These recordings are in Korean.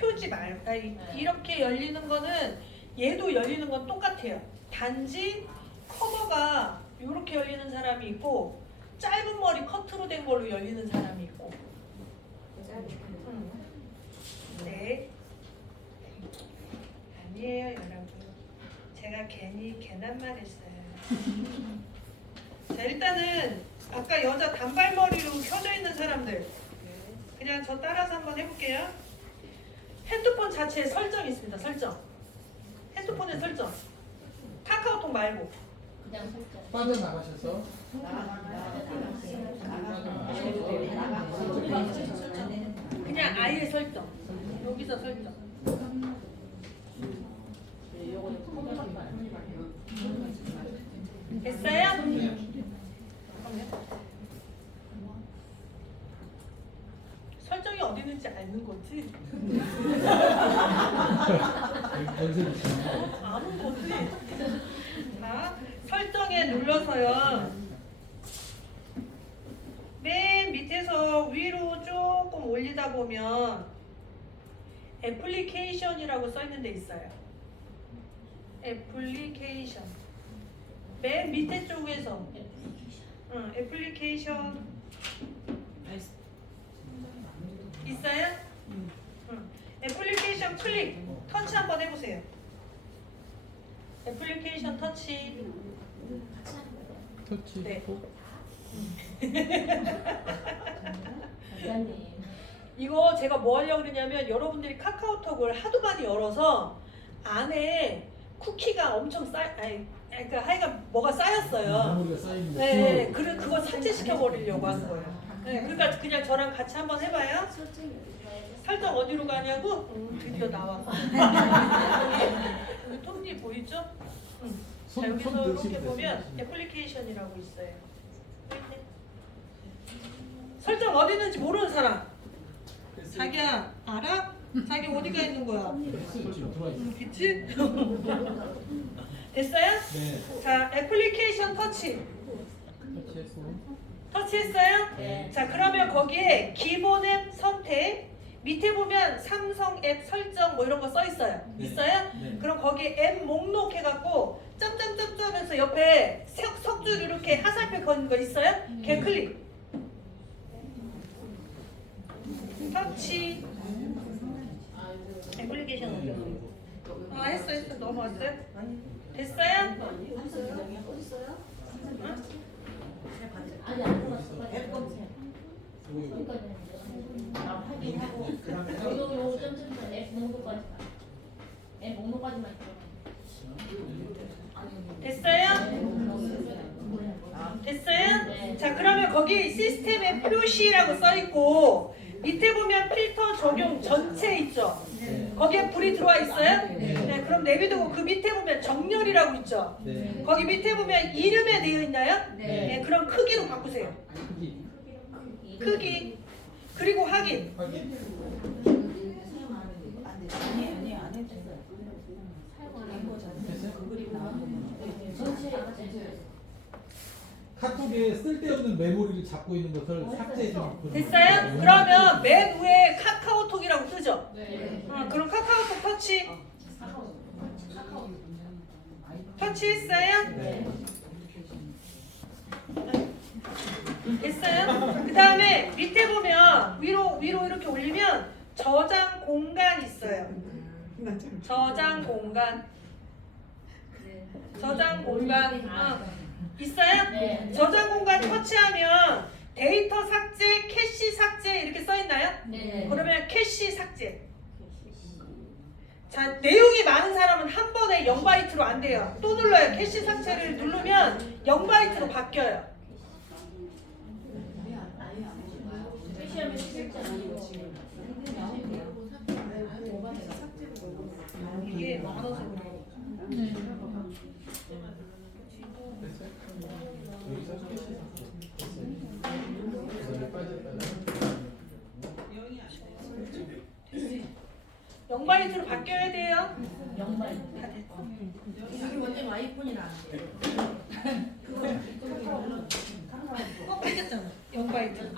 표지 말, 아니, 이렇게 열리는 거는 얘도 열리는 건 똑같아요. 단지 커버가 이렇게 열리는 사람이 있고 짧은 머리 커트로 된 걸로 열리는 사람이 있고. 네. 아니에요, 여러분. 제가 괜히 괜한 말 했어요. 자, 일단은 아까 여자 단발머리로 켜져 있는 사람들 그냥 저 따라서 한번 해볼게요. 핸드폰 자체에 설정이 있습니다. 설정. 핸드폰에 설정. 카카오톡 말고. 그냥 설정. 빠져나가셔서 그냥 아예 설정. 여기서 설정. 됐어요? 설정이 어디 있는지 아는 거지? 아는 거지? 자, 설정에 눌러서요. 맨 밑에서 위로 조금 올리다 보면 애플리케이션이라고 써 있는 데 있어요. 애플리케이션. 맨 밑에 쪽에서 애플리케이션 있어요? 애플리케이션 클릭 터치 한번 해보세요. 애플리케이션 터치. 터치 네. 원장님. 이거 제가 뭐 하려고 그러냐면 여러분들이 카카오톡을 하도 많이 열어서 안에 쿠키가 엄청 그러니까 하여간 뭐가 쌓였어요. 메모리가 쌓이는 거. 네, 그거 삭제시켜 버리려고 하는 거예요. 네, 그러니까 그냥 저랑 같이 한번 해봐요. 설정 어디로 가냐고? 드디어 나왔어. 여기 톱니 보이죠? 자, 여기서 이렇게 보면 애플리케이션이라고 있어요. 보이네? 설정 어디 있는지 모르는 사람. 자기야 알아? 자기 어디가 있는 거야? 그치? 됐어요? 네. 자, 애플리케이션 터치. 터치했고. 터치했어요? 네. 자, 그러면 거기에 기본 앱 선택 밑에 보면 삼성 앱 설정 뭐 이런 거 써 있어요. 네. 있어요? 네. 그럼 거기에 앱 목록 해갖고 점점점점 하면서 옆에 석줄 이렇게 화살표 거는 거 있어요? 걔 네. 클릭. 터치. 애플리케이션 어디였어? 했어. 넘어왔어요? 됐어요? 아니 안 들어갔어. 앱 검색. 그러니까 확인하고 요 점점 앱 목록까지 앱 목록까지만 됐어요? 네. 자, 그러면 거기 시스템에 표시라고 써 있고 밑에 보면 필터 적용 전체 있죠? 거기에 불이 들어와 있어요? 네, 그럼 내비두고 그 밑에 보면 정렬이라고 있죠? 네. 거기 밑에 보면 이름에 되어 있나요? 네. 그럼 크기로 바꾸세요. 크기. 그리고 확인. 확인. 카톡에 쓸데없는 메모리를 잡고 있는 것을 삭제해 주는. 됐어요? 그러면 맨 위에 카카오톡이라고 뜨죠? 네. 그럼 카카오톡 터치. 터치했어요? 네. 됐어요? 그 다음에 밑에 보면 위로 이렇게 올리면 저장 공간 있어요. 저장 공간. 저장 공간. 있어요? 네. 저장 공간 터치하면 데이터 삭제, 캐시 삭제 이렇게 써 있나요? 네. 그러면 캐시 삭제. 자, 내용이 많은 사람은 한 번에 0바이트로 안 돼요. 또 눌러요. 캐시 삭제를 누르면 0바이트로 바뀌어요. 표시하면 실제로 이게 많아서 그래요. 영바이트로 바뀌어야 돼요. 영말. 여기 원장님 아이폰이라 안 돼. 바뀌었잖아. 영바이트.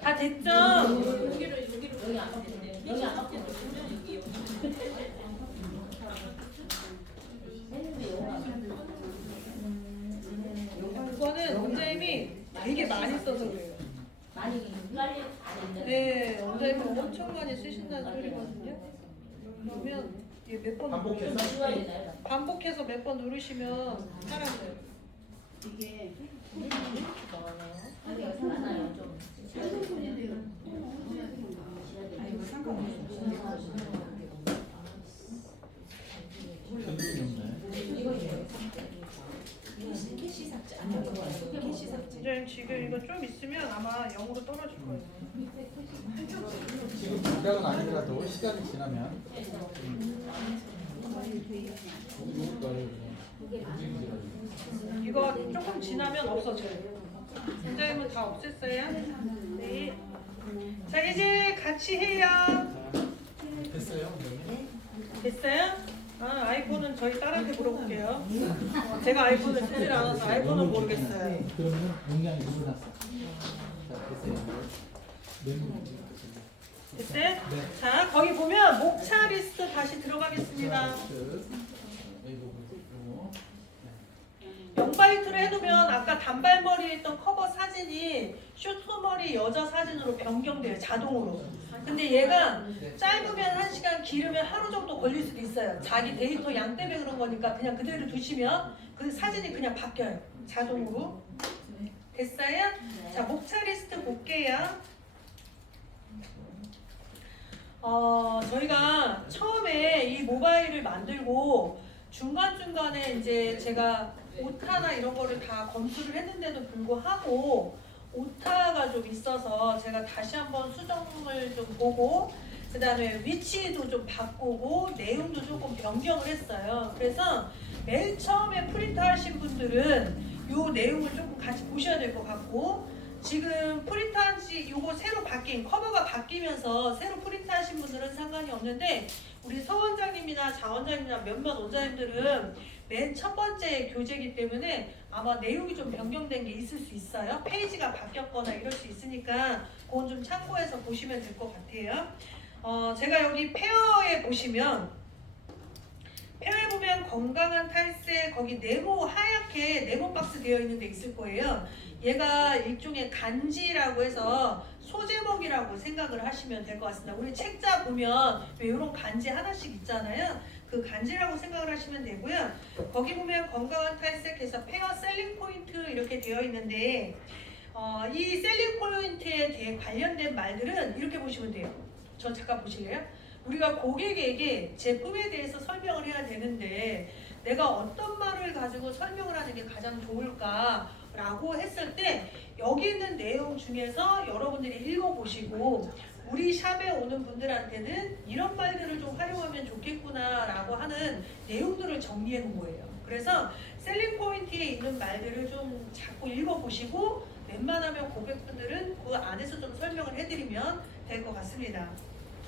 다 됐죠? 여기로 여기 안 바뀌는데. 여기 안 바뀌었어. 했는데 영어가 이거는 원장님이 되게 많이 써서 그래요. 많이 깔려 안 했는데. 네, 원장님이 엄청 많이 쓰신다는 소리거든요. 그러면 이게 몇 번 반복해서? 누르셔야 되나요? 반복해서 몇 번 누르시면 사람들 이게 많아요 좀. 아이고 상관없어. 견적이 없네. 캐시 삭제 아니요. 캐시 삭제. 원장님 지금 이거 좀 있으면 아마 0으로 떨어질 거예요. 지금 당장은 아니더라도 시간이 지나면 이거 조금 지나면 없어져요. 원장님은 다 없앴어요? 네. 자 이제 같이 해요. 됐어요? 됐어요? 아, 아이폰은 저희 딸한테 물어볼게요. 제가 아이폰을 쓰질 않아서 아이폰은 모르겠어요. 그러면 용량이 늘어났어. 자, 됐어요. 메모 됐어요? 네. 자 거기 보면 목차 리스트 다시 들어가겠습니다. 영바이트를 해놓으면 아까 단발머리에 있던 커버 사진이 쇼트머리 여자 사진으로 변경돼요. 자동으로. 근데 얘가 짧으면 1시간, 길으면 하루 정도 걸릴 수도 있어요. 자기 데이터 양 때문에 그런 거니까 그냥 그대로 두시면 그 사진이 그냥 바뀌어요. 자동으로. 됐어요? 자, 목차 리스트 볼게요. 저희가 처음에 이 모바일을 만들고 중간중간에 이제 제가 오타나 이런 거를 다 검수를 했는데도 불구하고 오타가 좀 있어서 제가 다시 한번 수정을 좀 보고 그 다음에 위치도 좀 바꾸고 내용도 조금 변경을 했어요. 그래서 맨 처음에 프린트 하신 분들은 이 내용을 조금 같이 보셔야 될 것 같고 지금 프린트한 지 요거 새로 바뀐 커버가 바뀌면서 새로 프린트하신 분들은 상관이 없는데 우리 서 원장님이나 자 원장님이나 몇몇 원장님들은 맨 첫 번째 교재이기 때문에 아마 내용이 좀 변경된 게 있을 수 있어요. 페이지가 바뀌었거나 이럴 수 있으니까 그건 좀 참고해서 보시면 될 것 같아요. 제가 여기 페어에 보시면 페어에 보면 건강한 탈색 거기 네모 하얗게 네모 박스 되어 있는 데 있을 거예요. 얘가 일종의 간지라고 해서 소제목이라고 생각을 하시면 될 것 같습니다. 우리 책자 보면 왜 이런 간지 하나씩 있잖아요. 그 간지라고 생각을 하시면 되고요. 거기 보면 건강한 탈색해서 페어 셀링 포인트 이렇게 되어 있는데 이 셀링 포인트에 대해 관련된 말들은 이렇게 보시면 돼요. 저 잠깐 보실래요? 우리가 고객에게 제품에 대해서 설명을 해야 되는데 내가 어떤 말을 가지고 설명을 하는 게 가장 좋을까라고 했을 때 여기 있는 내용 중에서 여러분들이 읽어보시고 우리 샵에 오는 분들한테는 이런 말들을 좀 활용하면 좋겠구나 라고 하는 내용들을 정리해 놓은 거예요. 그래서 셀링 포인트에 있는 말들을 좀 자꾸 읽어보시고 웬만하면 고객분들은 그 안에서 좀 설명을 해드리면 될 것 같습니다.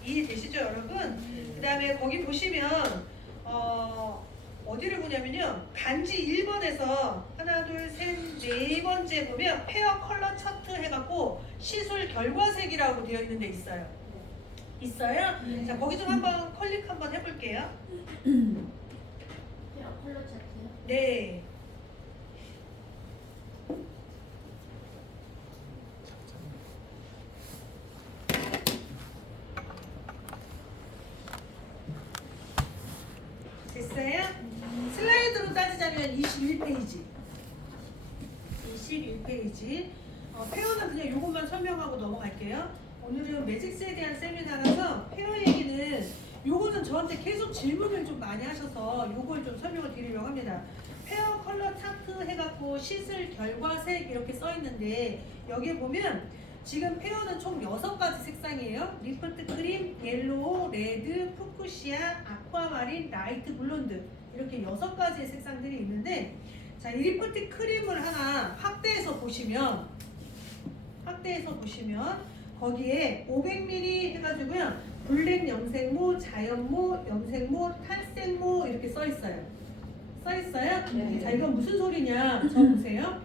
이해되시죠 여러분? 그 다음에 거기 보시면 어디를 보냐면요 간지 1번에서 하나 둘 셋 네 번째 보면 페어 컬러 차트 해갖고 시술 결과색이라고 되어 있는 데 있어요. 있어요? 네. 자 거기 좀 한번 클릭 한번 해볼게요. 컬러 차트요? 네. 됐어요? 슬라이드로 따지자면 21페이지. 21페이지. 페어는 그냥 이것만 설명하고 넘어갈게요. 오늘은 매직스에 대한 세미나라서 페어 얘기는 요거는 저한테 계속 질문을 좀 많이 하셔서 요걸 좀 설명을 드리려고 합니다. 페어 컬러 차트 해갖고 시술 결과색 이렇게 써 있는데 여기에 보면 지금 페어는 총 6가지 색상이에요. 리프트 크림, 옐로우, 레드, 푸쿠시아, 아쿠아마린, 라이트 블론드 이렇게 6가지의 색상들이 있는데 자, 이 리프트 크림을 하나 확대해서 보시면 거기에 500ml 해가지고요 블랙 염색모, 자연모, 염색모, 탈색모 이렇게 써 있어요. 네. 자, 이건 무슨 소리냐 적어보세요.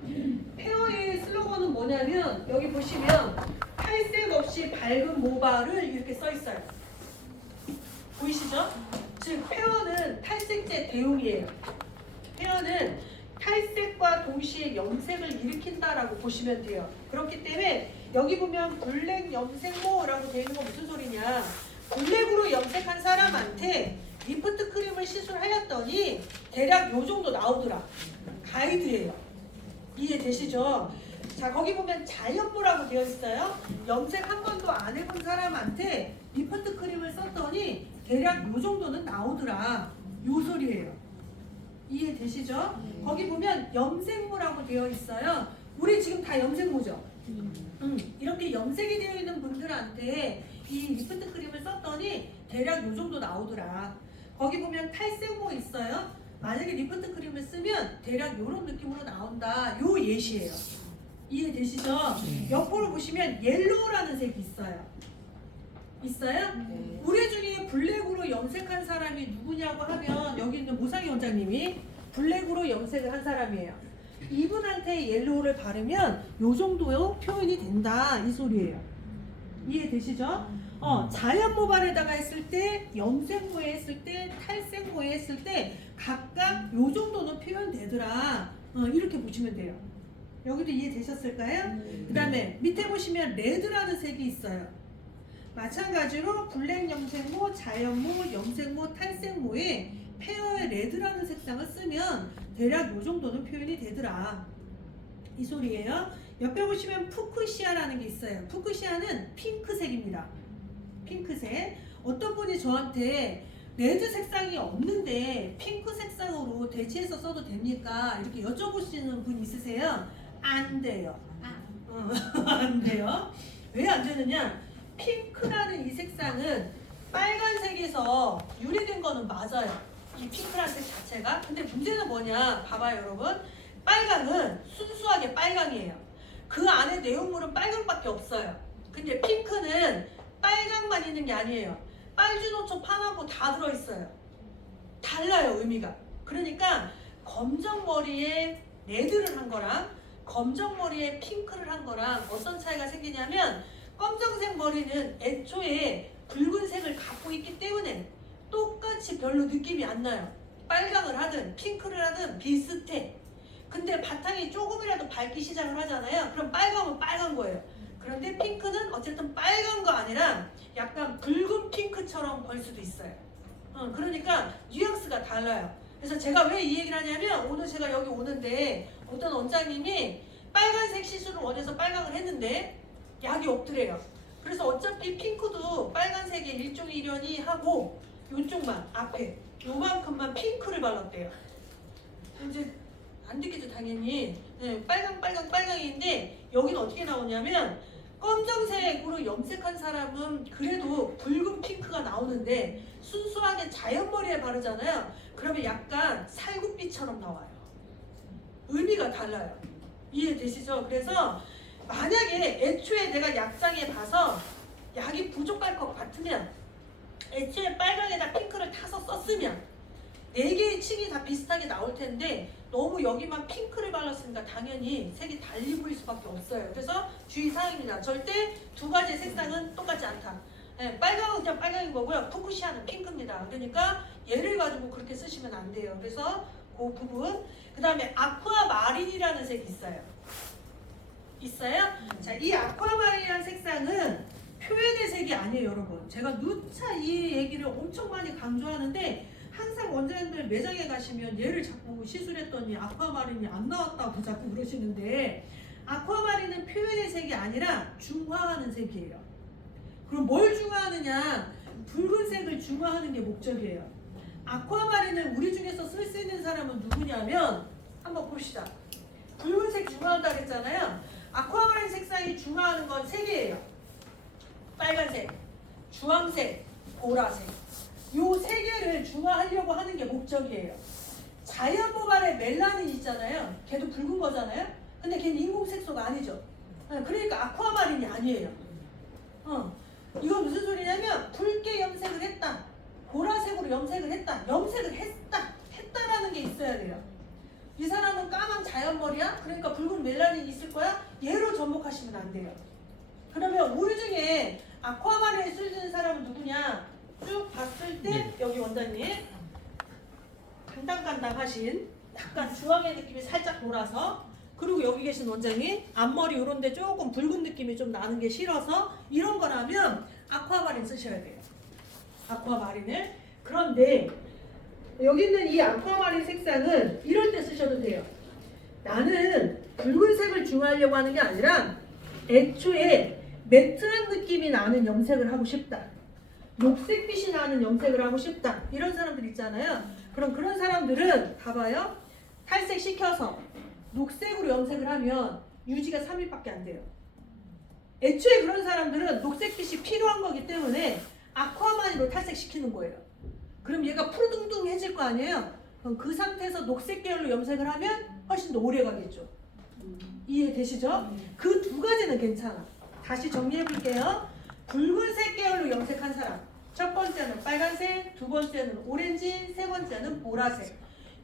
페어의 슬로건은 뭐냐면 여기 보시면 탈색 없이 밝은 모발을 이렇게 써 있어요. 보이시죠? 즉 페어는 탈색제 대용이에요. 페어는 탈색과 동시에 염색을 일으킨다라고 보시면 돼요. 그렇기 때문에 여기 보면 블랙 염색모라고 되어 있는 건 무슨 소리냐? 블랙으로 염색한 사람한테 리프트 크림을 시술하였더니 대략 요 정도 나오더라. 가이드예요. 이해되시죠? 자, 거기 보면 자연모라고 되어 있어요. 염색 한 번도 안 해본 사람한테 리프트 크림을 썼더니 대략 요 정도는 나오더라. 요 소리예요. 이해되시죠? 거기 보면 염색모라고 되어 있어요. 우리 지금 다 염색모죠? 이렇게 염색이 되어 있는 분들한테 이 리프트 크림을 썼더니 대략 요 정도 나오더라. 거기 보면 탈색모 있어요. 만약에 리프트 크림을 쓰면 대략 요런 느낌으로 나온다. 요 예시예요. 이해되시죠? 옆으로 보시면 옐로우라는 색이 있어요. 있어요? 네. 우리 중에 블랙으로 염색한 사람이 누구냐고 하면 여기 있는 모상희 원장님이 블랙으로 염색을 한 사람이에요. 이분한테 옐로우를 바르면 요 정도요 표현이 된다 이 소리예요. 이해되시죠? 자연모발에다가 했을 때, 염색모에 했을 때, 탈색모에 했을 때 각각 요 정도는 표현되더라. 이렇게 보시면 돼요. 여기도 이해되셨을까요? 그 다음에 밑에 보시면 레드라는 색이 있어요. 마찬가지로 블랙 염색모, 자연모, 염색모, 탈색모에 페어의 레드라는 색상을 쓰면 대략 요 정도는 표현이 되더라. 이 소리예요. 옆에 보시면 푸크시아라는 게 있어요. 푸크시아는 핑크색입니다. 핑크색. 어떤 분이 저한테 레드 색상이 없는데 핑크 색상으로 대체해서 써도 됩니까? 이렇게 여쭤보시는 분 있으세요? 안 돼요. 안 돼요. 왜 안 되느냐? 핑크라는 이 색상은 빨간색에서 유래된 거는 맞아요. 이 핑크라는 색 자체가. 근데 문제는 뭐냐? 봐봐요, 여러분. 빨강은 순수하게 빨강이에요. 그 안에 내용물은 빨강밖에 없어요. 근데 핑크는 빨강만 있는 게 아니에요. 빨주노초, 파남보 다 들어있어요. 달라요, 의미가. 그러니까 검정 머리에 레드를 한 거랑 검정 머리에 핑크를 한 거랑 어떤 차이가 생기냐면 검정색 머리는 애초에 붉은색을 갖고 있기 때문에 똑같이 별로 느낌이 안 나요. 빨강을 하든 핑크를 하든 비슷해. 근데 바탕이 조금이라도 밝기 시작을 하잖아요. 그럼 빨강은 빨간 거예요. 그런데 핑크는 어쨌든 빨간 거 아니라 약간 붉은 핑크처럼 볼 수도 있어요. 그러니까 뉘앙스가 달라요. 그래서 제가 왜 이 얘기를 하냐면 오늘 제가 여기 오는데 어떤 원장님이 빨간색 시술을 원해서 빨강을 했는데 약이 없더래요. 그래서 어차피 핑크도 빨간색에 일종이려니 하고 요쪽만 앞에 요만큼만 핑크를 발랐대요. 이제 안 듣겠죠 당연히. 네, 빨강인데 여기는 어떻게 나오냐면 검정색으로 염색한 사람은 그래도 붉은 핑크가 나오는데 순수하게 자연머리에 바르잖아요. 그러면 약간 살구빛처럼 나와요. 의미가 달라요. 이해되시죠? 그래서 만약에 애초에 내가 약장에 봐서 약이 부족할 것 같으면 애초에 빨강에다 핑크를 타서 썼으면 4개의 층이 다 비슷하게 나올 텐데 너무 여기만 핑크를 발랐으니까 당연히 색이 달리 보일 수밖에 없어요. 그래서 주의사항입니다. 절대 두 가지의 색상은 똑같지 않다. 네, 빨강은 그냥 빨강인 거고요. 푸쿠시아는 핑크입니다. 그러니까 얘를 가지고 그렇게 쓰시면 안 돼요. 그래서 그 부분. 그 다음에 아쿠아마린이라는 색이 있어요. 있어요? 자, 이 아쿠아마린이라는 색상은 표현의 색이 아니에요, 여러분. 제가 누차 이 얘기를 엄청 많이 강조하는데 항상 원장님들 매장에 가시면 얘를 자꾸 시술했더니 아쿠아마린이 안 나왔다고 자꾸 그러시는데 아쿠아마린은 표현의 색이 아니라 중화하는 색이에요. 그럼 뭘 중화하느냐? 붉은색을 중화하는 게 목적이에요. 아쿠아마린을 우리 중에서 쓸 수 있는 사람은 누구냐면 한번 봅시다. 붉은색 중화한다 그랬잖아요. 아쿠아마린 색상이 중화하는 건 3개예요. 빨간색, 주황색, 보라색. 요 3개를 중화하려고 하는 게 목적이에요. 자연모발에 멜라닌 있잖아요. 걔도 붉은 거잖아요. 근데 걔는 인공색소가 아니죠. 그러니까 아쿠아마린이 아니에요. 이건 무슨 소리냐면 붉게 염색을 했다. 보라색으로 염색을 했다. 염색을 했다라는 게 있어야 돼요. 이 사람은 까만 자연머리야? 그러니까 붉은 멜라닌이 있을 거야? 얘로 접목하시면 안 돼요. 그러면 우리 중에 아쿠아마린을 쓰는 사람은 누구냐? 쭉 봤을 때 간당간당하신 약간 주황의 느낌이 살짝 돌아서, 그리고 여기 계신 원장님 앞머리 이런데 조금 붉은 느낌이 좀 나는 게 싫어서 이런 거라면 아쿠아마린 쓰셔야 돼요. 아쿠아마린을. 그런데 여기 있는 이 아쿠아마린 색상은 이럴 때 쓰셔도 돼요. 나는 붉은색을 중화하려고 하는 게 아니라 애초에 매트한 느낌이 나는 염색을 하고 싶다. 녹색빛이 나는 염색을 하고 싶다. 이런 사람들 있잖아요. 그럼 그런 사람들은 봐봐요. 탈색 시켜서 녹색으로 염색을 하면 유지가 3일밖에 안 돼요. 애초에 그런 사람들은 녹색빛이 필요한 거기 때문에 아쿠아마린으로 탈색시키는 거예요. 그럼 얘가 푸르둥둥해질 거 아니에요? 그럼 그 상태에서 녹색 계열로 염색을 하면 훨씬 더 오래 가겠죠. 이해되시죠? 그 두 가지는 괜찮아. 다시 정리해 볼게요. 붉은색 계열로 염색한 사람. 첫 번째는 빨간색, 두 번째는 오렌지, 세 번째는 보라색.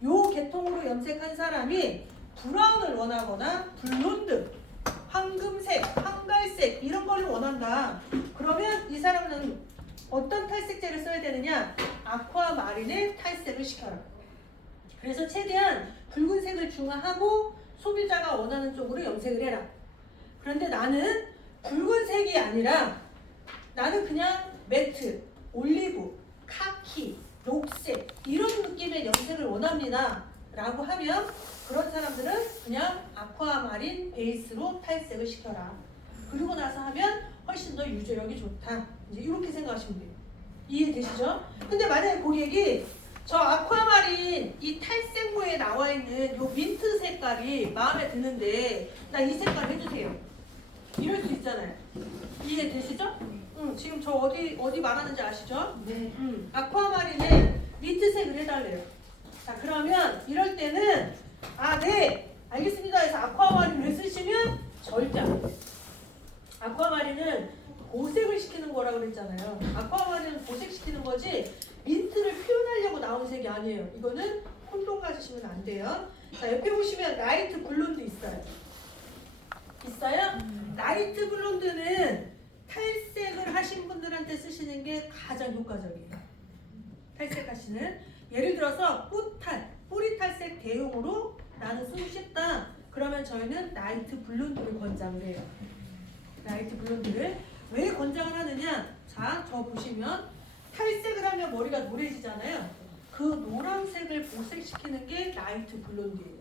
요 계통으로 염색한 사람이 브라운을 원하거나 블론드, 황금색, 황갈색 이런 걸 원한다. 그러면 이 사람은 어떤 탈색제를 써야 되느냐? 아쿠아마린을 탈색을 시켜라. 그래서 최대한 붉은색을 중화하고 소비자가 원하는 쪽으로 염색을 해라. 그런데 나는 붉은색이 아니라 나는 그냥 매트, 올리브, 카키, 녹색 이런 느낌의 염색을 원합니다 라고 하면 그런 사람들은 그냥 아쿠아마린 베이스로 탈색을 시켜라. 그리고 나서 하면 훨씬 더 유지력이 좋다. 이제 이렇게 생각하시면 돼요. 이해되시죠? 근데 만약에 고객이 저 아쿠아마린 이 탈색모에 나와 있는 요 민트 색깔이 마음에 드는데 나 이 색깔 해주세요. 이럴 수 있잖아요. 이해되시죠? 지금 저 어디 말하는지 아시죠? 네. 아쿠아마린에 민트색을 해달래요. 자, 그러면 이럴 때는 네 알겠습니다 해서 아쿠아마린을 쓰시면 절대 안 돼요. 아쿠아마린은 보색을 시키는 거라고 그랬잖아요. 아쿠아마린은 보색시키는 거지 민트를 표현하려고 나온 색이 아니에요. 이거는 혼동 가지시면 안 돼요. 자, 옆에 보시면 라이트 블론드 있어요. 있어요? 라이트 블론드는 탈색을 하신 분들한테 쓰시는 게 가장 효과적이에요. 탈색하시는, 예를 들어서 뿌리 탈색 대용으로 나는 쓰고 싶다. 그러면 저희는 라이트 블론드를 권장을 해요. 라이트 블론드를 왜 권장을 하느냐? 자, 저 보시면 탈색을 하면 머리가 노래지잖아요. 그 노란색을 보색시키는 게 라이트 블론드예요.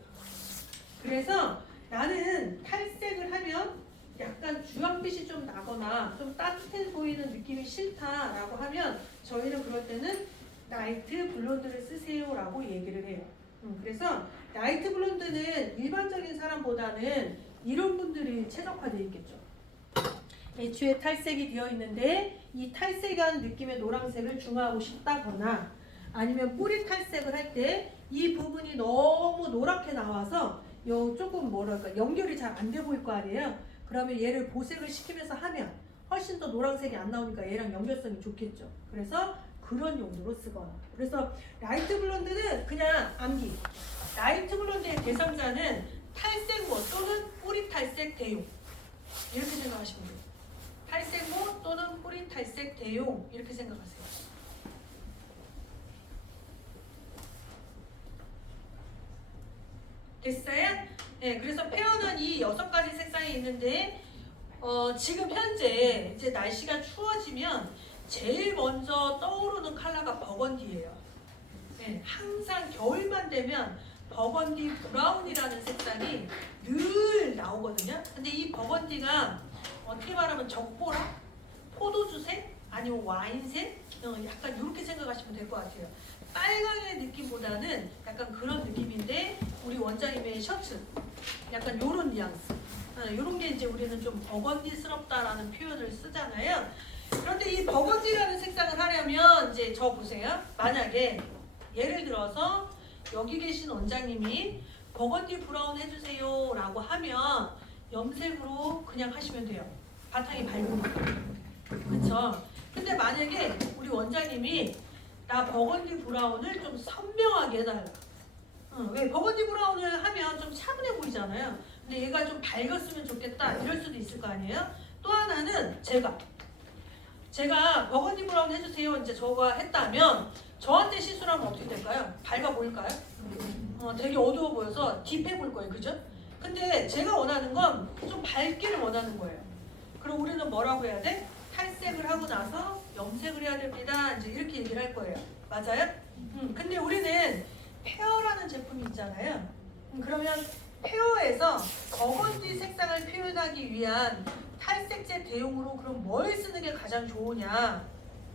그래서 나는 탈색을 하면 약간 주황빛이 좀 나거나 좀 따뜻해 보이는 느낌이 싫다라고 하면 저희는 그럴 때는 라이트 블론드를 쓰세요라고 얘기를 해요. 그래서 라이트 블론드는 일반적인 사람보다는 이런 분들이 최적화되어 있겠죠. 애초에 탈색이 되어 있는데 이 탈색한 느낌의 노란색을 중화하고 싶다거나 아니면 뿌리 탈색을 할 때 이 부분이 너무 노랗게 나와서 조금 뭐랄까 연결이 잘 안 돼 보일 거 아니에요. 그러면 얘를 보색을 시키면서 하면 훨씬 더 노란색이 안 나오니까 얘랑 연결성이 좋겠죠. 그래서 그런 용도로 쓰거나. 그래서 라이트 블론드는 그냥 암기. 라이트 블론드의 대상자는 탈색모 또는 뿌리 탈색 대용. 이렇게 생각하시면 돼요. 탈색모 또는 뿌리 탈색 대용 이렇게 생각하세요. 됐어요? 네, 그래서 페어는 이 6가지 색상이 있는데 지금 현재 이제 날씨가 추워지면 제일 먼저 떠오르는 컬러가 버건디예요. 네, 항상 겨울만 되면 버건디 브라운이라는 색상이 늘 나오거든요. 근데 이 버건디가 어떻게 말하면 적보라, 포도주색, 아니면 와인색, 약간 이렇게 생각하시면 될 것 같아요. 빨강의 느낌보다는 약간 그런 느낌인데 우리 원장님의 셔츠 약간 요런 뉘앙스, 요런 게 이제 우리는 좀 버건디스럽다라는 표현을 쓰잖아요. 그런데 이 버건디라는 색상을 하려면 이제 저 보세요. 만약에 예를 들어서 여기 계신 원장님이 버건디 브라운 해주세요 라고 하면 염색으로 그냥 하시면 돼요. 바탕이 밝으니까. 그쵸? 근데 만약에 우리 원장님이 나 버건디 브라운을 좀 선명하게 해달라. 왜 버건디 브라운을 하면 좀 차분해 보이잖아요. 근데 얘가 좀 밝았으면 좋겠다 이럴 수도 있을 거 아니에요. 또 하나는 제가 제가 버건디 브라운 해주세요 이제 저거 했다면 저한테 시술하면 어떻게 될까요? 밝아 보일까요? 되게 어두워 보여서 딥해 보일 거예요. 그죠? 근데 제가 원하는 건 좀 밝기를 원하는 거예요. 그럼 우리는 뭐라고 해야 돼? 탈색을 하고 나서 염색을 해야 됩니다. 이제 이렇게 얘기를 할 거예요. 맞아요? 근데 우리는 페어라는 제품이 있잖아요. 그러면 페어에서 버건디 색상을 표현하기 위한 탈색제 대용으로 그럼 뭘 쓰는 게 가장 좋으냐?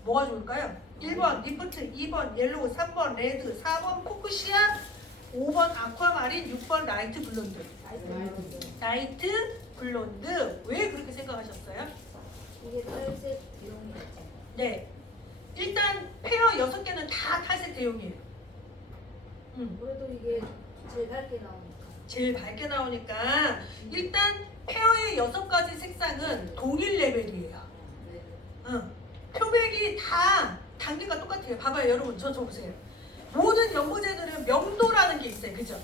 뭐가 좋을까요? 1번 리프트, 2번 옐로우, 3번 레드, 4번 포크시아, 5번 아쿠아마린, 6번 라이트 블론드. 라이트 블론드. 왜 그렇게 생각하셨어요? 이게 탈색 비용이 있지. 네. 일단 페어 6개는 다 탈색 대용이에요. 그래도 이게 제일 밝게 나오니까. 제일 밝게 나오니까 일단 페어의 6가지 색상은 동일 레벨이에요. 표백이 다 단계가 똑같아요. 봐봐요 여러분 저 보세요. 모든 연고제들은 명도라는 게 있어요. 그죠?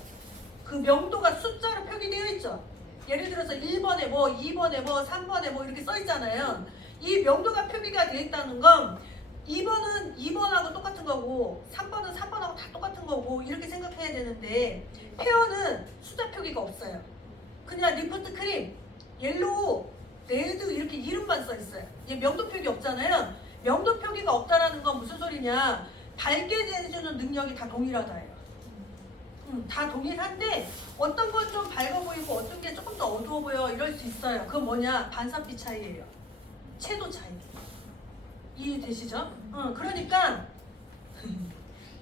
그 명도가 숫자로 표기되어 있죠. 예를 들어서 1번에 뭐 2번에 뭐 3번에 뭐 이렇게 써 있잖아요. 이 명도가 표기가 되어 있다는 건 2번은 2번하고 똑같은 거고 3번은 3번하고 다 똑같은 거고 이렇게 생각해야 되는데 페어는 숫자 표기가 없어요. 그냥 리프트 크림, 옐로우, 레드 이렇게 이름만 써 있어요. 이게 명도 표기 없잖아요. 명도 표기가 없다라는 건 무슨 소리냐? 밝게 해주는 능력이 다 동일하다예요. 다 동일한데 어떤 건 좀 밝아 보이고 어떤 게 조금 더 어두워 보여 이럴 수 있어요. 그건 뭐냐? 반사빛 차이예요. 채도 차이. 이해되시죠? 그러니까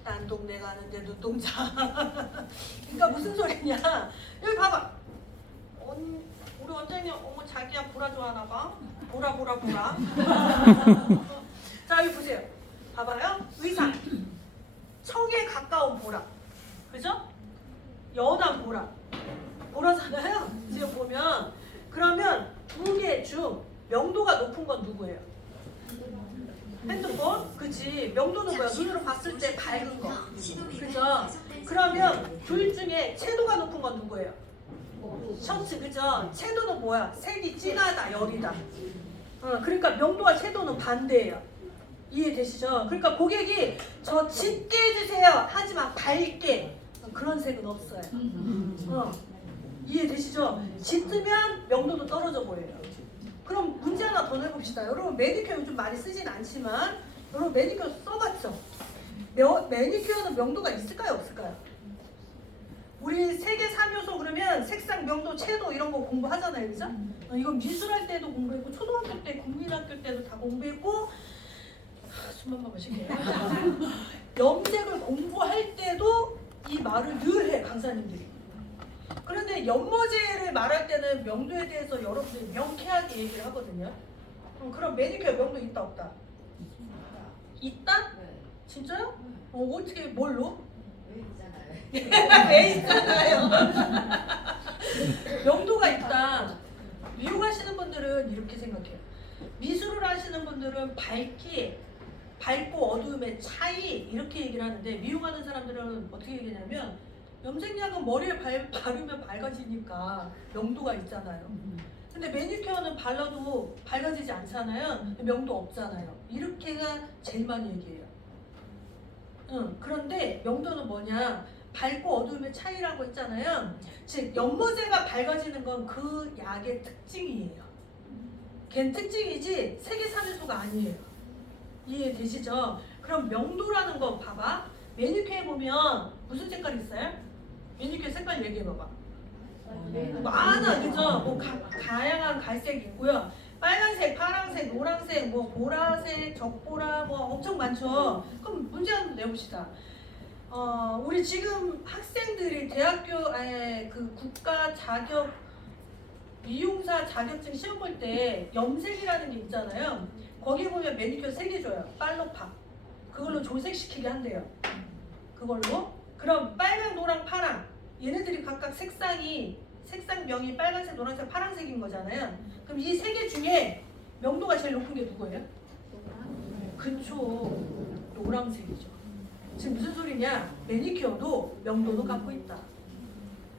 딴 동네 가는데 눈동자. 그러니까 무슨 소리냐? 여기 봐봐. 우리 원장님 어머 자기야 보라 좋아하나 봐. 보라. 자 여기 보세요. 봐봐요. 의상. 청에 가까운 보라. 그죠? 연한 보라. 보라잖아요. 지금 보면 그러면 두 개 중 명도가 높은 건 누구예요? 핸드폰? 그치. 명도는 뭐야? 눈으로 봤을 때 밝은 거. 그죠? 그러면 둘 중에 채도가 높은 건 누구예요? 셔츠. 그죠? 채도는 뭐야? 색이 진하다, 열이다. 그러니까 명도와 채도는 반대예요. 이해되시죠? 그러니까 고객이 저 짙게 해주세요. 하지만 밝게. 그런 색은 없어요. 이해되시죠? 짙으면 명도도 떨어져 보여요. 그럼 문제 하나 더 내봅시다. 여러분 매니큐어 요즘 많이 쓰진 않지만 여러분 매니큐어 써봤죠? 매니큐어는 명도가 있을까요? 없을까요? 우리 세계 3요소 그러면 색상, 명도, 채도 이런 거 공부하잖아요. 그죠? 이건 미술할 때도 공부했고 초등학교 때, 국민학교 때도 다 공부했고 숨 한번 마실게요. 염색을 공부할 때도 이 말을 늘 해 강사님들이. 그런데 연모제를 말할 때는 명도에 대해서 여러분들이 명쾌하게 얘기를 하거든요. 그럼 매니큐어 명도 있다 없다? 있다? 진짜요? 어떻게 뭘로? 왜 있잖아요. 왜 있잖아요. 명도가 있다. 미용하시는 분들은 이렇게 생각해요. 미술을 하시는 분들은 밝고 어두움의 차이 이렇게 얘기를 하는데 미용하는 사람들은 어떻게 얘기하냐면 염색약은 머리에 바르면 밝아지니까 명도가 있잖아요. 근데 매니큐어는 발라도 밝아지지 않잖아요. 명도 없잖아요. 이렇게가 제일 많이 얘기해요. 그런데 명도는 뭐냐? 밝고 어두움의 차이라고 했잖아요. 즉 연모제가 밝아지는 건 그 약의 특징이에요. 걔는 특징이지 세계 3요소가 아니에요. 이해되시죠? 그럼 명도라는 거 봐봐. 매니큐어에 보면 무슨 색깔 있어요? 매니큐어 색깔 얘기해봐봐. 많아, 그죠? 뭐 다양한 갈색이 있고요. 빨간색, 파란색, 노란색, 뭐 보라색, 적보라 뭐 엄청 많죠. 그럼 문제 한번 내봅시다. 우리 지금 학생들이 대학교 그 국가 자격 미용사 자격증 시험 볼 때 염색이라는 게 있잖아요. 거기 보면 매니큐어 3개 줘요. 팔로파. 그걸로 조색시키게 한대요. 그걸로. 그럼 빨강, 노랑, 파랑. 얘네들이 각각 색상명이 빨간색, 노란색, 파란색인 거잖아요. 그럼 이 3개 중에 명도가 제일 높은 게 누구예요? 그쵸. 노란색이죠. 지금 무슨 소리냐? 매니큐어도 명도도 갖고 있다.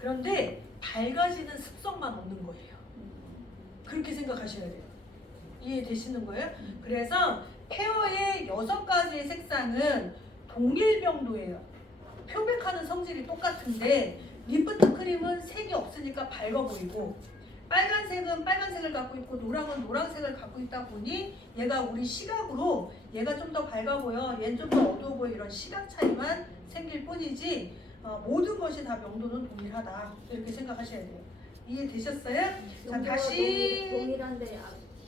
그런데 밝아지는 습성만 없는 거예요. 그렇게 생각하셔야 돼요. 이해되시는 거예요? 그래서 페어의 6가지의 색상은 동일 명도예요. 표백하는 성질이 똑같은데 리프트 크림은 색이 없으니까 밝아 보이고 빨간색은 빨간색을 갖고 있고 노랑은 노란색을 갖고 있다 보니 얘가 우리 시각으로 얘가 좀 더 밝아 보여, 얘는 좀 더 어두워 보여 이런 시각 차이만 생길 뿐이지 모든 것이 다 명도는 동일하다 이렇게 생각하셔야 돼요. 이해되셨어요? 자 다시 동일한데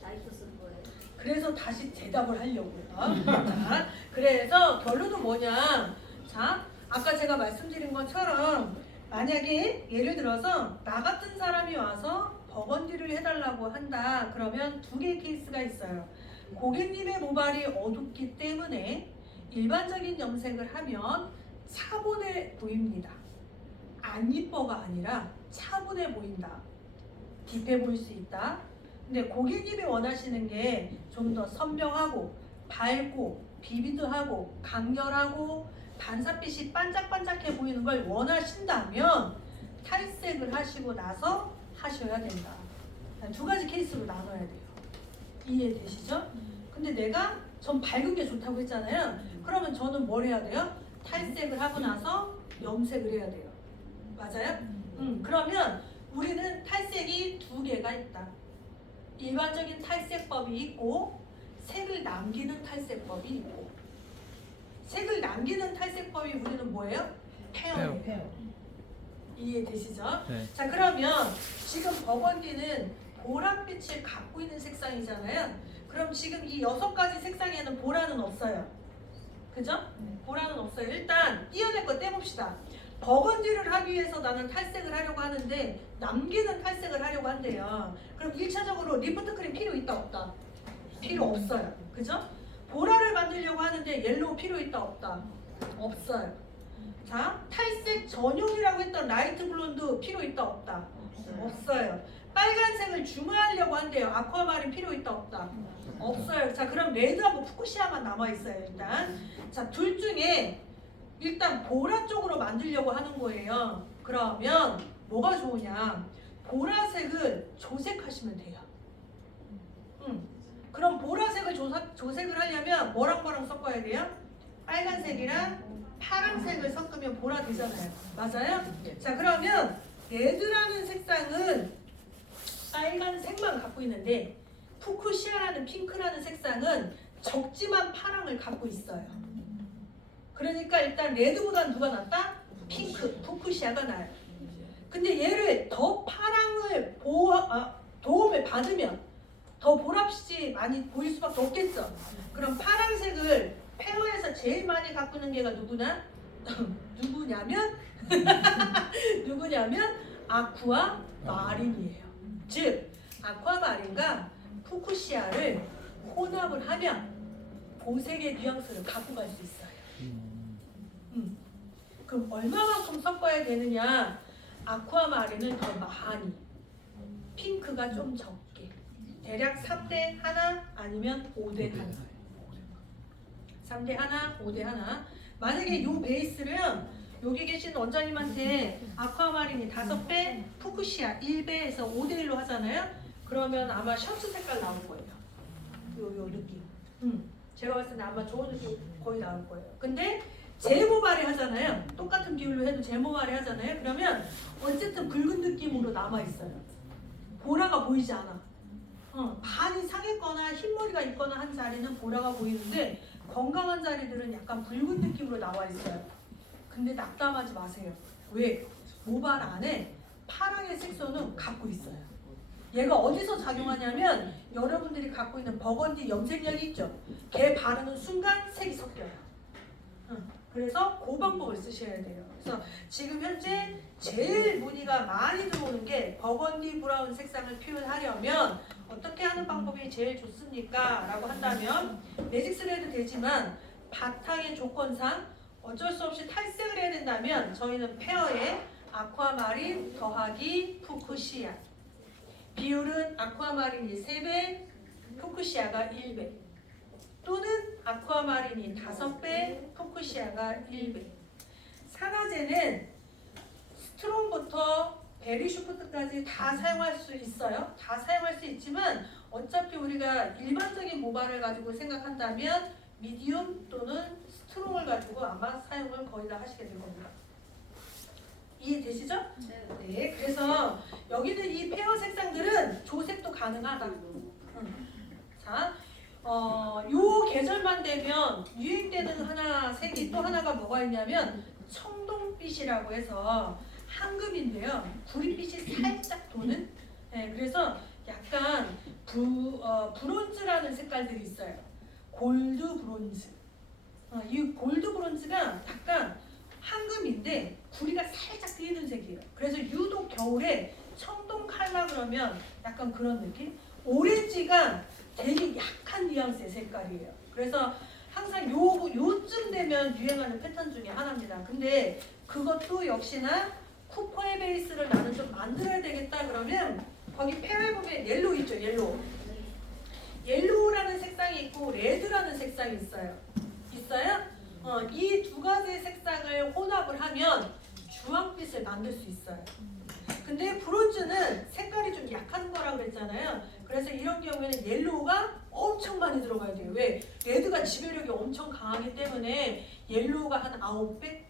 라이트 쓴 거예요. 그래서 다시 대답을 하려고요. 자, 그래서 결론은 뭐냐? 자, 아까 제가 말씀드린 것처럼 만약에 예를 들어서 나 같은 사람이 와서 버건디를 해달라고 한다. 그러면 두 개의 케이스가 있어요. 고객님의 모발이 어둡기 때문에 일반적인 염색을 하면 차분해 보입니다. 안 이뻐가 아니라 차분해 보인다. 딥해 보일 수 있다. 근데 고객님이 원하시는 게 좀 더 선명하고 밝고 비비드하고 강렬하고 반사빛이 반짝반짝해 보이는 걸 원하신다면 탈색을 하시고 나서 하셔야 된다. 두 가지 케이스로 나눠야 돼요. 이해되시죠? 근데 내가 전 밝은 게 좋다고 했잖아요. 그러면 저는 뭘 해야 돼요? 탈색을 하고 나서 염색을 해야 돼요. 맞아요? 그러면 우리는 탈색이 두 개가 있다. 일반적인 탈색법이 있고 색을 남기는 탈색법이 있고 색을 남기는 탈색법이 우리는 뭐예요? 페어예요. 이해되시죠? 네. 자 그러면 지금 버건디는 보랏빛을 갖고 있는 색상이잖아요. 그럼 지금 이 6가지 색상에는 보라는 없어요. 그죠? 보라는 없어요. 일단 띄어낼 거 떼봅시다. 버건디를 하기 위해서 나는 탈색을 하려고 하는데 남기는 탈색을 하려고 한대요. 그럼 1차적으로 리프트 크림 필요 있다 없다? 필요 없어요. 그죠? 보라를 만들려고 하는데 옐로우 필요 있다 없다? 없어요. 자, 탈색 전용이라고 했던 라이트 블론드 필요 있다 없다? 없어요. 빨간색을 중화하려고 한대요. 아쿠아마린 필요 있다 없다? 없어요. 자, 그럼 레드하고 푸쿠시아만 남아 있어요. 일단 자, 둘 중에 일단 보라 쪽으로 만들려고 하는 거예요. 그러면 뭐가 좋으냐? 보라색을 조색하시면 돼요. 그럼 보라색을 조색을 하려면 뭐랑 섞어야 돼요? 빨간색이랑 파란색을 섞으면 보라 되잖아요. 맞아요? 자 그러면 레드라는 색상은 빨간색만 갖고 있는데 푸쿠시아라는 핑크라는 색상은 적지만 파랑을 갖고 있어요. 그러니까 일단 레드보다는 누가 낫다? 핑크, 푸쿠시아가 나아요. 근데 얘를 더 파랑을 도움을 받으면 더 보랏빛이 많이 보일 수밖에 없겠죠. 그럼 파란색을 페어에서 제일 많이 갖고 있는 게가 누구냐면 아쿠아 마린이에요. 즉 아쿠아 마린과 푸쿠시아를 혼합을 하면 보색의 뉘앙스를 갖고 갈 수 있어요. 그럼 얼마만큼 섞어야 되느냐? 아쿠아 마린을 더 많이, 핑크가 좀 적게. 대략 3대 1 아니면 5대 1. 3대 1, 5대 1. 만약에 요 베이스를 여기 계신 원장님한테 아쿠아마린이 5배, 푸쿠시아 1배에서 5대 1로 하잖아요. 그러면 아마 셔츠 색깔 나올 거예요. 요 느낌. 제가 봤을 때는 아마 좋은 느낌 거의 나올 거예요. 근데 제모발이 하잖아요. 똑같은 비율로 해도 제모발이 하잖아요. 그러면 어쨌든 붉은 느낌으로 남아 있어요. 보라가 보이지 않아. 반이 상했거나 흰머리가 있거나 한 자리는 보라가 보이는데 건강한 자리들은 약간 붉은 느낌으로 나와 있어요. 근데 낙담하지 마세요. 왜? 모발 안에 파랑의 색소는 갖고 있어요. 얘가 어디서 작용하냐면 여러분들이 갖고 있는 버건디 염색약이 있죠. 걔 바르는 순간 색이 섞여요. 그래서 그 방법을 쓰셔야 돼요. 그래서 지금 현재 제일 문의가 많이 들어오는 게 버건디 브라운 색상을 표현하려면 어떻게 하는 방법이 제일 좋습니까? 라고 한다면 매직스를 해도 되지만 바탕의 조건상 어쩔 수 없이 탈색을 해야 된다면 저희는 페어에 아쿠아마린 더하기 푸쿠시아 비율은 아쿠아마린이 3배, 푸쿠시아가 1배 또는 아쿠아마린이 5배, 푸쿠시아가 1배. 산화제는 스트롱부터 베리슈프트까지 다 사용할 수 있어요. 다 사용할 수 있지만 어차피 우리가 일반적인 모발을 가지고 생각한다면 미디움 또는 스트롱을 가지고 아마 사용을 거의 다 하시게 될 겁니다. 이해되시죠? 네. 그래서 여기는 이 페어 색상들은 조색도 가능하다. 자, 요 계절만 되면 유행되는 하나 색이 또 하나가 뭐가 있냐면 청동빛이라고 해서 황금인데요. 구릿빛이 살짝 도는. 네, 그래서 약간 브론즈라는 색깔들이 있어요. 골드 브론즈. 이 골드 브론즈가 약간 황금인데 구리가 살짝 뜨이는 색이에요. 그래서 유독 겨울에 청동 칼라 그러면 약간 그런 느낌? 오렌지가 되게 약한 뉘앙스의 색깔이에요. 그래서 항상 요쯤 되면 유행하는 패턴 중에 하나입니다. 근데 그것도 역시나 쿠퍼의 베이스를 나는 좀 만들어야 되겠다 그러면 거기 페어에 보면 옐로우 있죠, 옐로우. 옐로우라는 색상이 있고 레드라는 색상이 있어요. 있어요? 이 두 가지 색상을 혼합을 하면 주황빛을 만들 수 있어요. 근데 브론즈는 색깔이 좀 약한 거라고 그랬잖아요. 그래서 이런 경우에는 옐로우가 엄청 많이 들어가야 돼요. 왜? 레드가 지배력이 엄청 강하기 때문에 옐로우가 한 9배,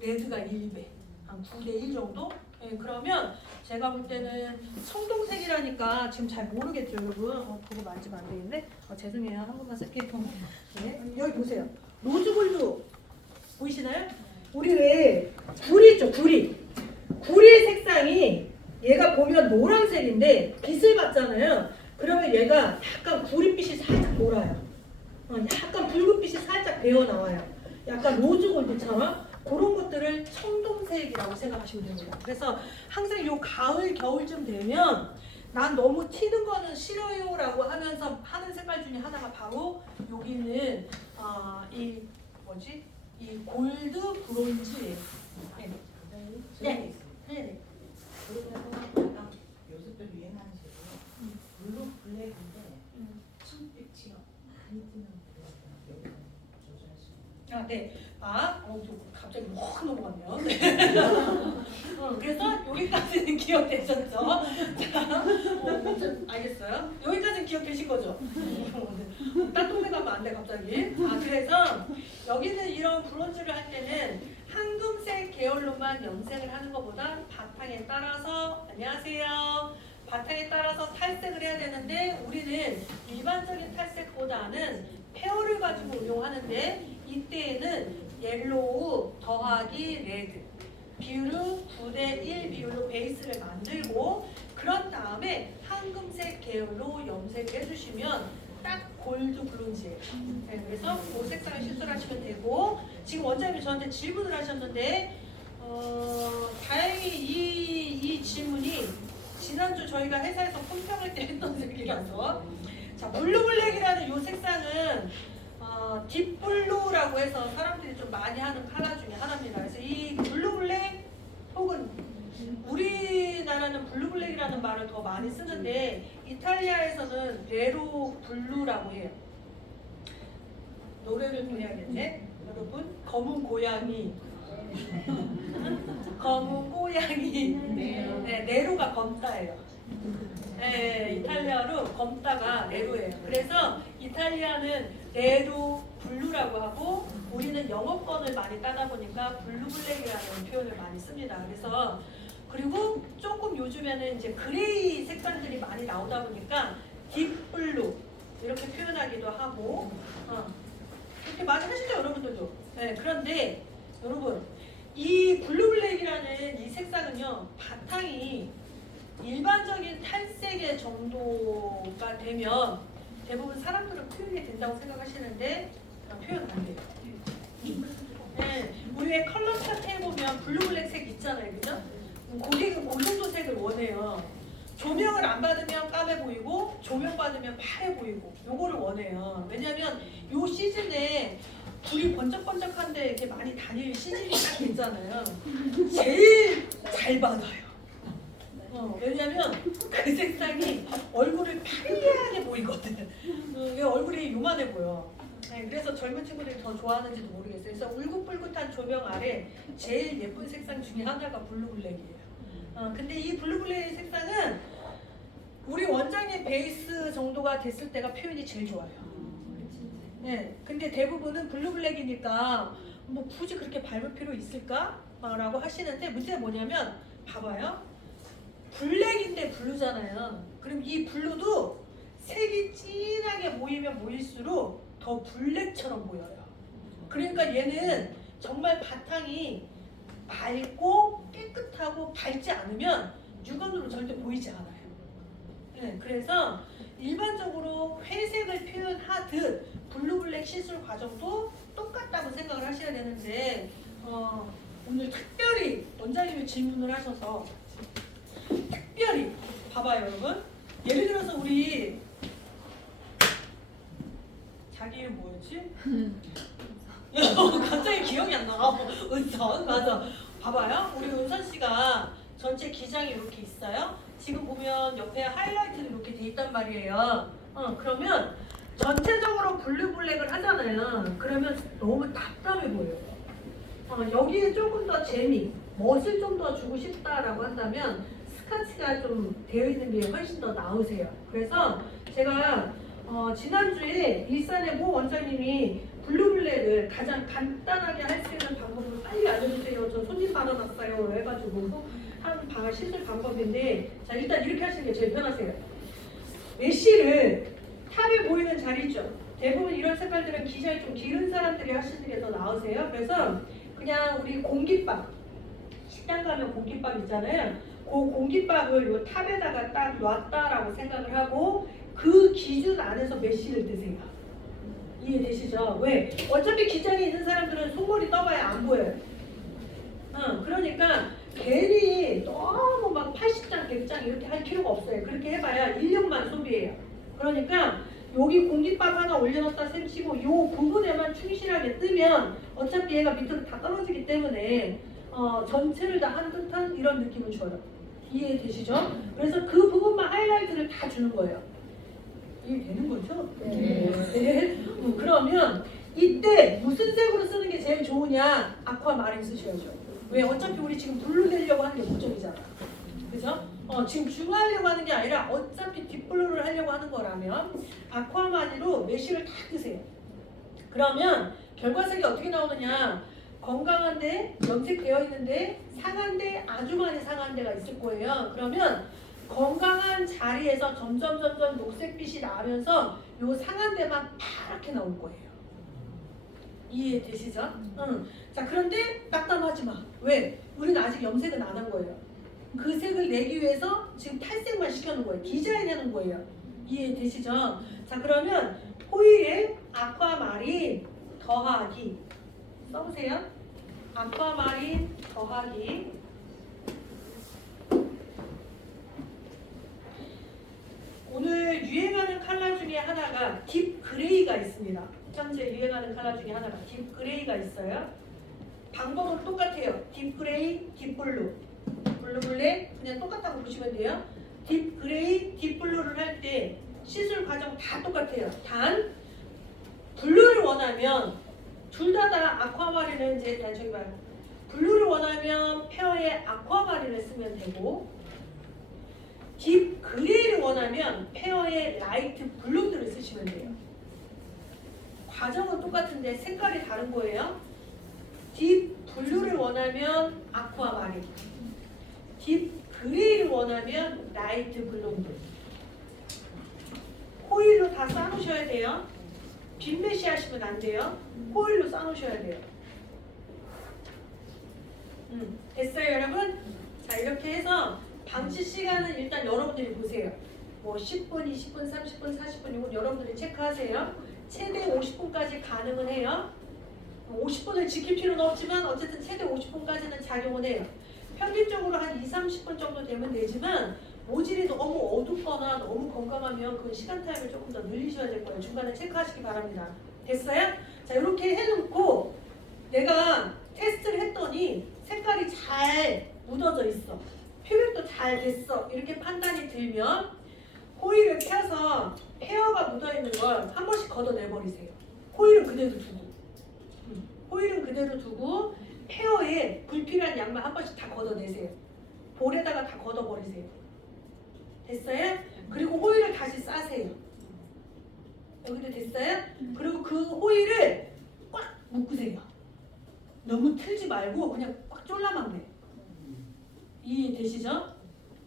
레드가 1배, 한 9대 1 정도? 네, 그러면 제가 볼 때는 청동색이라니까 지금 잘 모르겠죠, 여러분? 보고 만지면 안 되는데? 죄송해요. 한 번만 쓸게요. 네, 여기 보세요. 로즈골드 보이시나요? 우리 왜 구리 있죠, 구리. 구리의 색상이 얘가 보면 노란색인데 빛을 받잖아요. 그러면 얘가 약간 구릿빛이 살짝 돌아요. 약간 붉은빛이 살짝 배어 나와요. 약간 로즈골드처럼 그런 것들을 청동색이라고 생각하시면 됩니다. 그래서 항상 요 가을 겨울쯤 되면 난 너무 튀는 거는 싫어요라고 하면서 하는 색깔 중에 하나가 바로 여기는 이 골드 브론즈예요. 네. 네. 그러면 요새 유행하는 색이 블루 블랙인데 청빛이 많이 뜨는 블랙 조절할 수 있는. 네. 갑자기 확 넘어갔네요. 네. 그래서 여기까지는 기억되셨죠? 자, 알겠어요? 여기까지는 기억되신 거죠? 딴 동네 가면 안 돼, 갑자기. 그래서 여기는 이런 브론즈를 할 때는 황금색 계열로만 염색을 하는 것보다 바탕에 따라서, 안녕하세요. 바탕에 따라서 탈색을 해야 되는데 우리는 일반적인 탈색보다는 페어를 가지고 응용하는데 이때에는 옐로우 더하기 레드 비율은 9대1 비율로 베이스를 만들고 그런 다음에 황금색 계열로 염색을 해주시면 딱 골드 브론즈예요. 네, 그래서 그 색상을 시술하시면 되고 지금 원장님이 저한테 질문을 하셨는데 다행히 이 질문이 지난주 저희가 회사에서 품평할 때 했던 색이라서 자 블루블랙이라는 이 색상은 딥블루라고 해서 사람들이 좀 많이 하는 컬러 중에 하나입니다. 그래서 이 블루블랙 혹은 우리나라는 블루블랙이라는 말을 더 많이 쓰는데 이탈리아에서는 레로 블루라고 해요. 노래를 또 해야겠네. 여러분 검은 고양이 검은 고양이 네, 네로가 검다예요. 네, 이탈리아로 검다가 네로예요. 그래서 이탈리아는 네로 블루라고 하고 우리는 영어권을 많이 따다 보니까 블루블랙이라는 표현을 많이 씁니다. 그래서 그리고 조금 요즘에는 이제 그레이 색상들이 많이 나오다 보니까 딥블루 이렇게 표현하기도 하고 이렇게 많이 하시죠 여러분들도. 네, 그런데 여러분 이 블루블랙이라는 이 색상은요 바탕이 일반적인 탈색의 정도가 되면 대부분 사람들은 표현이 된다고 생각하시는데 표현 안 돼요. 네, 우리 왜 컬러 차트에 보면 블루블랙 색 있잖아요, 그죠? 고객은 그 정도 색을 원해요. 조명을 안 받으면 까매 보이고 조명 받으면 파래 보이고 요거를 원해요. 왜냐면 요 시즌에 불이 번쩍번쩍한데 이렇게 많이 다닐 시즌이 딱 있잖아요. 제일 잘 받아요. 왜냐면 그 색상이 얼굴을 파리하게 보이거든. 얼굴이 요만해 보여. 네, 그래서 젊은 친구들이 더 좋아하는지도 모르겠어요. 그래서 울긋불긋한 조명 아래 제일 예쁜 색상 중에 하나가 블루블랙이에요. 근데 이 블루블랙 색상은 우리 원장님 베이스 정도가 됐을 때가 표현이 제일 좋아요. 네, 근데 대부분은 블루블랙이니까 뭐 굳이 그렇게 밟을 필요 있을까? 라고 하시는데 문제가 뭐냐면 봐봐요. 블랙인데 블루잖아요. 그럼 이 블루도 색이 진하게 모이면 모일수록 더 블랙처럼 보여요. 그러니까 얘는 정말 바탕이 맑고 깨끗하고 밝지 않으면 육안으로 절대 보이지 않아요. 네, 그래서 일반적으로 회색을 표현하듯 블루블랙 시술 과정도 똑같다고 생각을 하셔야 되는데 오늘 특별히 원장님이 질문을 하셔서 특별히 봐봐요 여러분. 예를 들어서 우리 자기 이름 뭐였지? 갑자기 기억이 안 나. 은선 맞아. 봐봐요. 우리 은선 씨가 전체 기장이 이렇게 있어요. 지금 보면 옆에 하이라이트는 이렇게 돼 있단 말이에요. 그러면 전체적으로 블루블랙을 하잖아요. 그러면 너무 답답해 보여요. 여기에 조금 더 재미, 멋을 좀 더 주고 싶다라고 한다면 스카치가 좀 되어 있는 게 훨씬 더 나으세요. 그래서 제가 지난주에 일산의 모 원장님이 블루블랙을 가장 간단하게 할 수 있는 방법을 빨리 알려주세요. 저 손님 받아놨어요. 해가지고 한 방아 시술 방법인데 자 일단 이렇게 하시는 게 제일 편하세요. 메쉬를 탑에 보이는 자리 있죠. 대부분 이런 색깔들은 기장이 좀 길은 사람들이 하시는 게 더 나으세요. 그래서 그냥 우리 공깃밥 식당 가면 공깃밥 있잖아요. 그 공깃밥을 요 탑에다가 딱 놨다라고 생각을 하고 그 기준 안에서 메쉬를 드세요. 이해되시죠? 왜? 어차피 기장이 있는 사람들은 손머리 떠봐야 안 보여요. 그러니까 괜히 너무 막 80장, 100장 이렇게 할 필요가 없어요. 그렇게 해봐야 1년만 소비해요. 그러니까 여기 공깃밥 하나 올려놨다 셈치고 요 부분에만 충실하게 뜨면 어차피 얘가 밑으로 다 떨어지기 때문에 전체를 다 한 듯한 이런 느낌을 줘요. 이해되시죠? 그래서 그 부분만 하이라이트를 다 주는 거예요. 이해되는 거죠? 네. 그러면 이때 무슨 색으로 쓰는 게 제일 좋으냐? 아쿠아마린 쓰셔야죠. 왜? 어차피 우리 지금 블루 내려고 하는 게 목적이잖아. 그죠? 지금 중화하려고 하는 게 아니라 어차피 딥블루를 하려고 하는 거라면 아쿠아마린으로 메쉬를 다 뜨세요. 그러면 결과색이 어떻게 나오느냐? 건강한데 염색되어 있는데 상한데 아주 많이 상한 데가 있을 거예요. 그러면 건강한 자리에서 점점 녹색빛이 나면서 요 상한 데만 파랗게 나올 거예요. 이해되시죠? 자 그런데 낙담하지 마. 왜? 우리는 아직 염색은 안 한 거예요. 그 색을 내기 위해서 지금 탈색만 시켜놓은 거예요. 디자인 해놓은 거예요. 이해되시죠? 자 그러면 호일에 아쿠아마린 더하기 써보세요. 아쿠아마린 더하기 오늘 유행하는 컬러 중에 하나가 딥 그레이가 있습니다. 현재 유행하는 컬러 중에 하나가 딥 그레이가 있어요. 방법은 똑같아요. 딥 그레이, 딥 블루, 블루블랙 그냥 똑같다고 보시면 돼요. 딥 그레이, 딥 블루를 할 때 시술 과정 다 똑같아요. 단 블루를 원하면 둘 다 아쿠아마린을 이제 저기 말고 블루를 원하면 페어에 아쿠아마린을 쓰면 되고 딥 그레이를 원하면 페어에 라이트 블론드를 쓰시면 돼요. 과정은 똑같은데 색깔이 다른 거예요. 딥 블루를 원하면 아쿠아마린, 딥 그레이를 원하면 라이트 블론드. 호일로 다 싸놓으셔야 돼요. 빈메시 하시면 안 돼요. 호일로 싸놓으셔야 돼요. 됐어요 여러분? 자 이렇게 해서 방치 시간은 일단 여러분들이 보세요. 뭐 10분, 20분, 30분, 40분 이건 여러분들이 체크하세요. 최대 50분까지 가능은 해요. 50분을 지킬 필요는 없지만 어쨌든 최대 50분까지는 작용은 해요. 평균적으로 한 2, 30분 정도 되면 되지만 모질이 너무 어둡거나 너무 건강하면 그 시간 타임을 조금 더 늘리셔야 될 거예요. 중간에 체크하시기 바랍니다. 됐어요? 자 이렇게 해놓고 내가 테스트를 했더니 색깔이 잘 묻어져 있어. 표백도 잘 됐어. 이렇게 판단이 들면 호일을 펴서 헤어가 묻어있는 걸 한 번씩 걷어내버리세요. 호일은 그대로 두고 호일은 그대로 두고 헤어에 불필요한 양만 한 번씩 다 걷어내세요. 볼에다가 다 걷어버리세요. 됐어요? 그리고 호일을 다시 싸세요. 여기도 됐어요? 그리고 그 호일을 꽉 묶으세요. 너무 틀지 말고 그냥 꽉 졸라만 돼. 이해되시죠?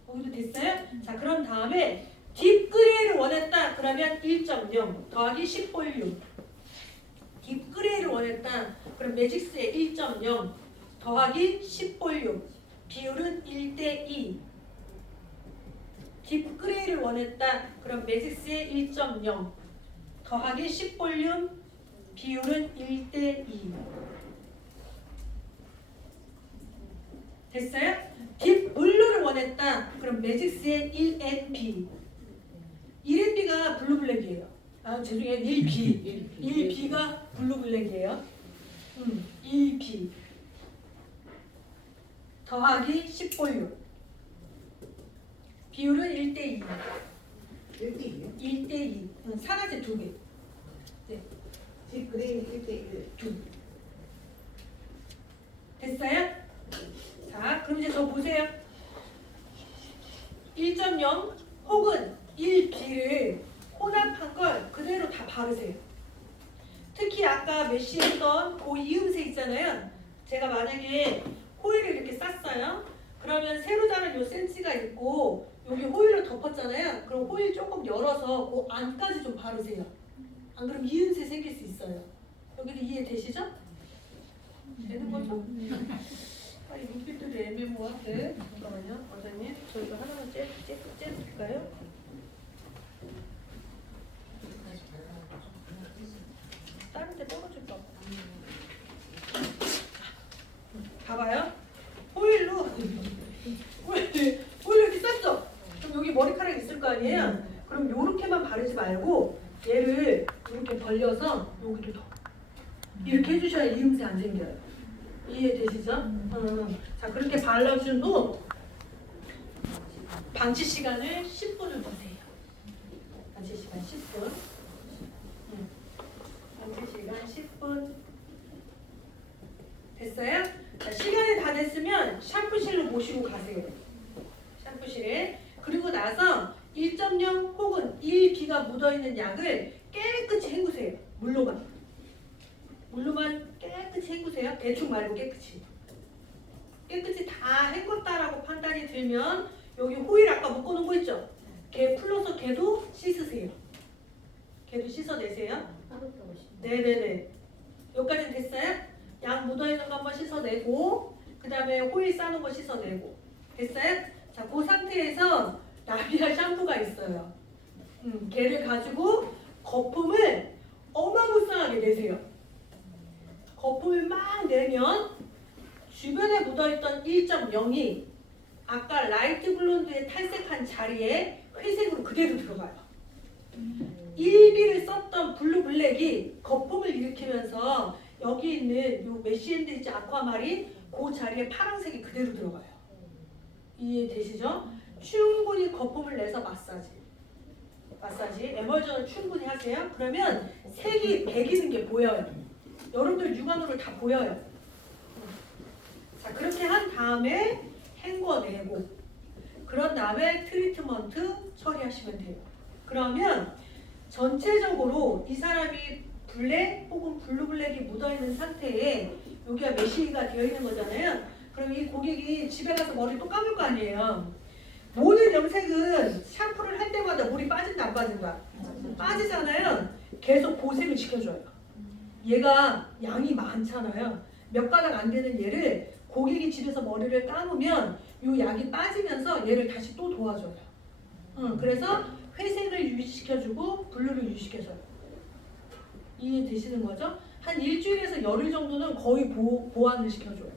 여기도 됐어요? 자, 그런 다음에 딥그레이를 원했다. 그러면 1.0 더하기 10볼륨. 딥그레이를 원했다. 그럼 매직스의 1.0 더하기 10볼륨. 비율은 1대2. 딥그레이를 원했다. 그럼 매직스의 1.0 더하기 10볼륨. 비율은 1대2. 됐어요? 딥블루를 원했다. 그럼 매직스의 1NB. 1NB가 블루블랙이에요. 아, 죄송해요. 1B. 1B가 블루블랙이에요. 1B. 더하기 10볼륨. 비율은 1대2. 1대1이요? 1대2. 산화제 2개. 네. 딥그레이 1대1. 2. 됐어요? 자, 그럼 이제 저 보세요. 1.0 혹은 1B를 혼합한 걸 그대로 다 바르세요. 특히 아까 메시 했던 그 이음새 있잖아요. 제가 만약에 호일을 이렇게 쌌어요. 그러면 세로 자른 요 센치가 있고 여기 호일을 덮었잖아요. 그럼 호일 조금 열어서 그 안까지 좀 바르세요. 안 그러면 이음새 생길 수 있어요. 여기도 이해되시죠? 되는 거죠? 아니 눈빛들이 애매모호한데 잠깐만요. 원장님 저 이거 하나만 째볼까요? 다른 데 떨어질까 봐. 봐봐요. 호일로 이렇게 쌌죠? 그럼 여기 머리카락 있을 거 아니에요? 그럼 요렇게만 바르지 말고 얘를 이렇게 벌려서 여기도 더 이렇게 해주셔야 이음새 안 생겨요. 이해되시죠? 자, 그렇게 발라준 후 방치 시간을 10분을 두세요. 방치 시간 10분. 방치 시간 10분. 됐어요? 자, 시간이 다 됐으면 샴푸실로 모시고 가세요. 샴푸실에. 그리고 나서 1.0 혹은 1B가 묻어있는 약을 깨끗이 헹구세요. 물로만 깨끗이 헹구세요. 대충 말고 깨끗이. 깨끗이 다 헹궜다라고 판단이 들면 여기 호일 아까 묶어놓은 거 있죠? 걔 풀러서 걔도 씻으세요. 걔도 씻어내세요. 네네네. 여기까지 됐어요? 약 묻어있는 거 한번 씻어내고 그 다음에 호일 싸는 거 씻어내고 됐어요? 자, 그 상태에서 나비랄 샴푸가 있어요. 걔를 가지고 거품을 어마무쌍하게 내세요. 거품을 막 내면 주변에 묻어있던 1.0이 아까 라이트 블론드에 탈색한 자리에 회색으로 그대로 들어가요. 1B를 썼던 블루 블랙이 거품을 일으키면서 여기 있는 요 메시엔드리지 아쿠아마린 그 자리에 파란색이 그대로 들어가요. 이해되시죠? 충분히 거품을 내서 마사지 에멀전을 충분히 하세요. 그러면 색이 배기는 게 보여요. 여러분들 육안으로 다 보여요. 자, 그렇게 한 다음에 헹궈내고 그런 다음에 트리트먼트 처리하시면 돼요. 그러면 전체적으로 이 사람이 블랙 혹은 블루블랙이 묻어있는 상태에 여기가 메쉬가 되어 있는 거잖아요. 그럼 이 고객이 집에 가서 머리 또 감을 거 아니에요. 모든 염색은 샴푸를 할 때마다 물이 빠진다 안 빠진다? 빠지잖아요. 계속 보색을 시켜줘요. 얘가 양이 많잖아요. 몇 가닥 안 되는 얘를 고객이 집에서 머리를 감으면 이 약이 빠지면서 얘를 다시 또 도와줘요. 그래서 회색을 유지시켜주고 블루를 유지시켜줘요. 이해되시는 거죠? 한 일주일에서 열흘 정도는 거의 보완을 시켜줘요.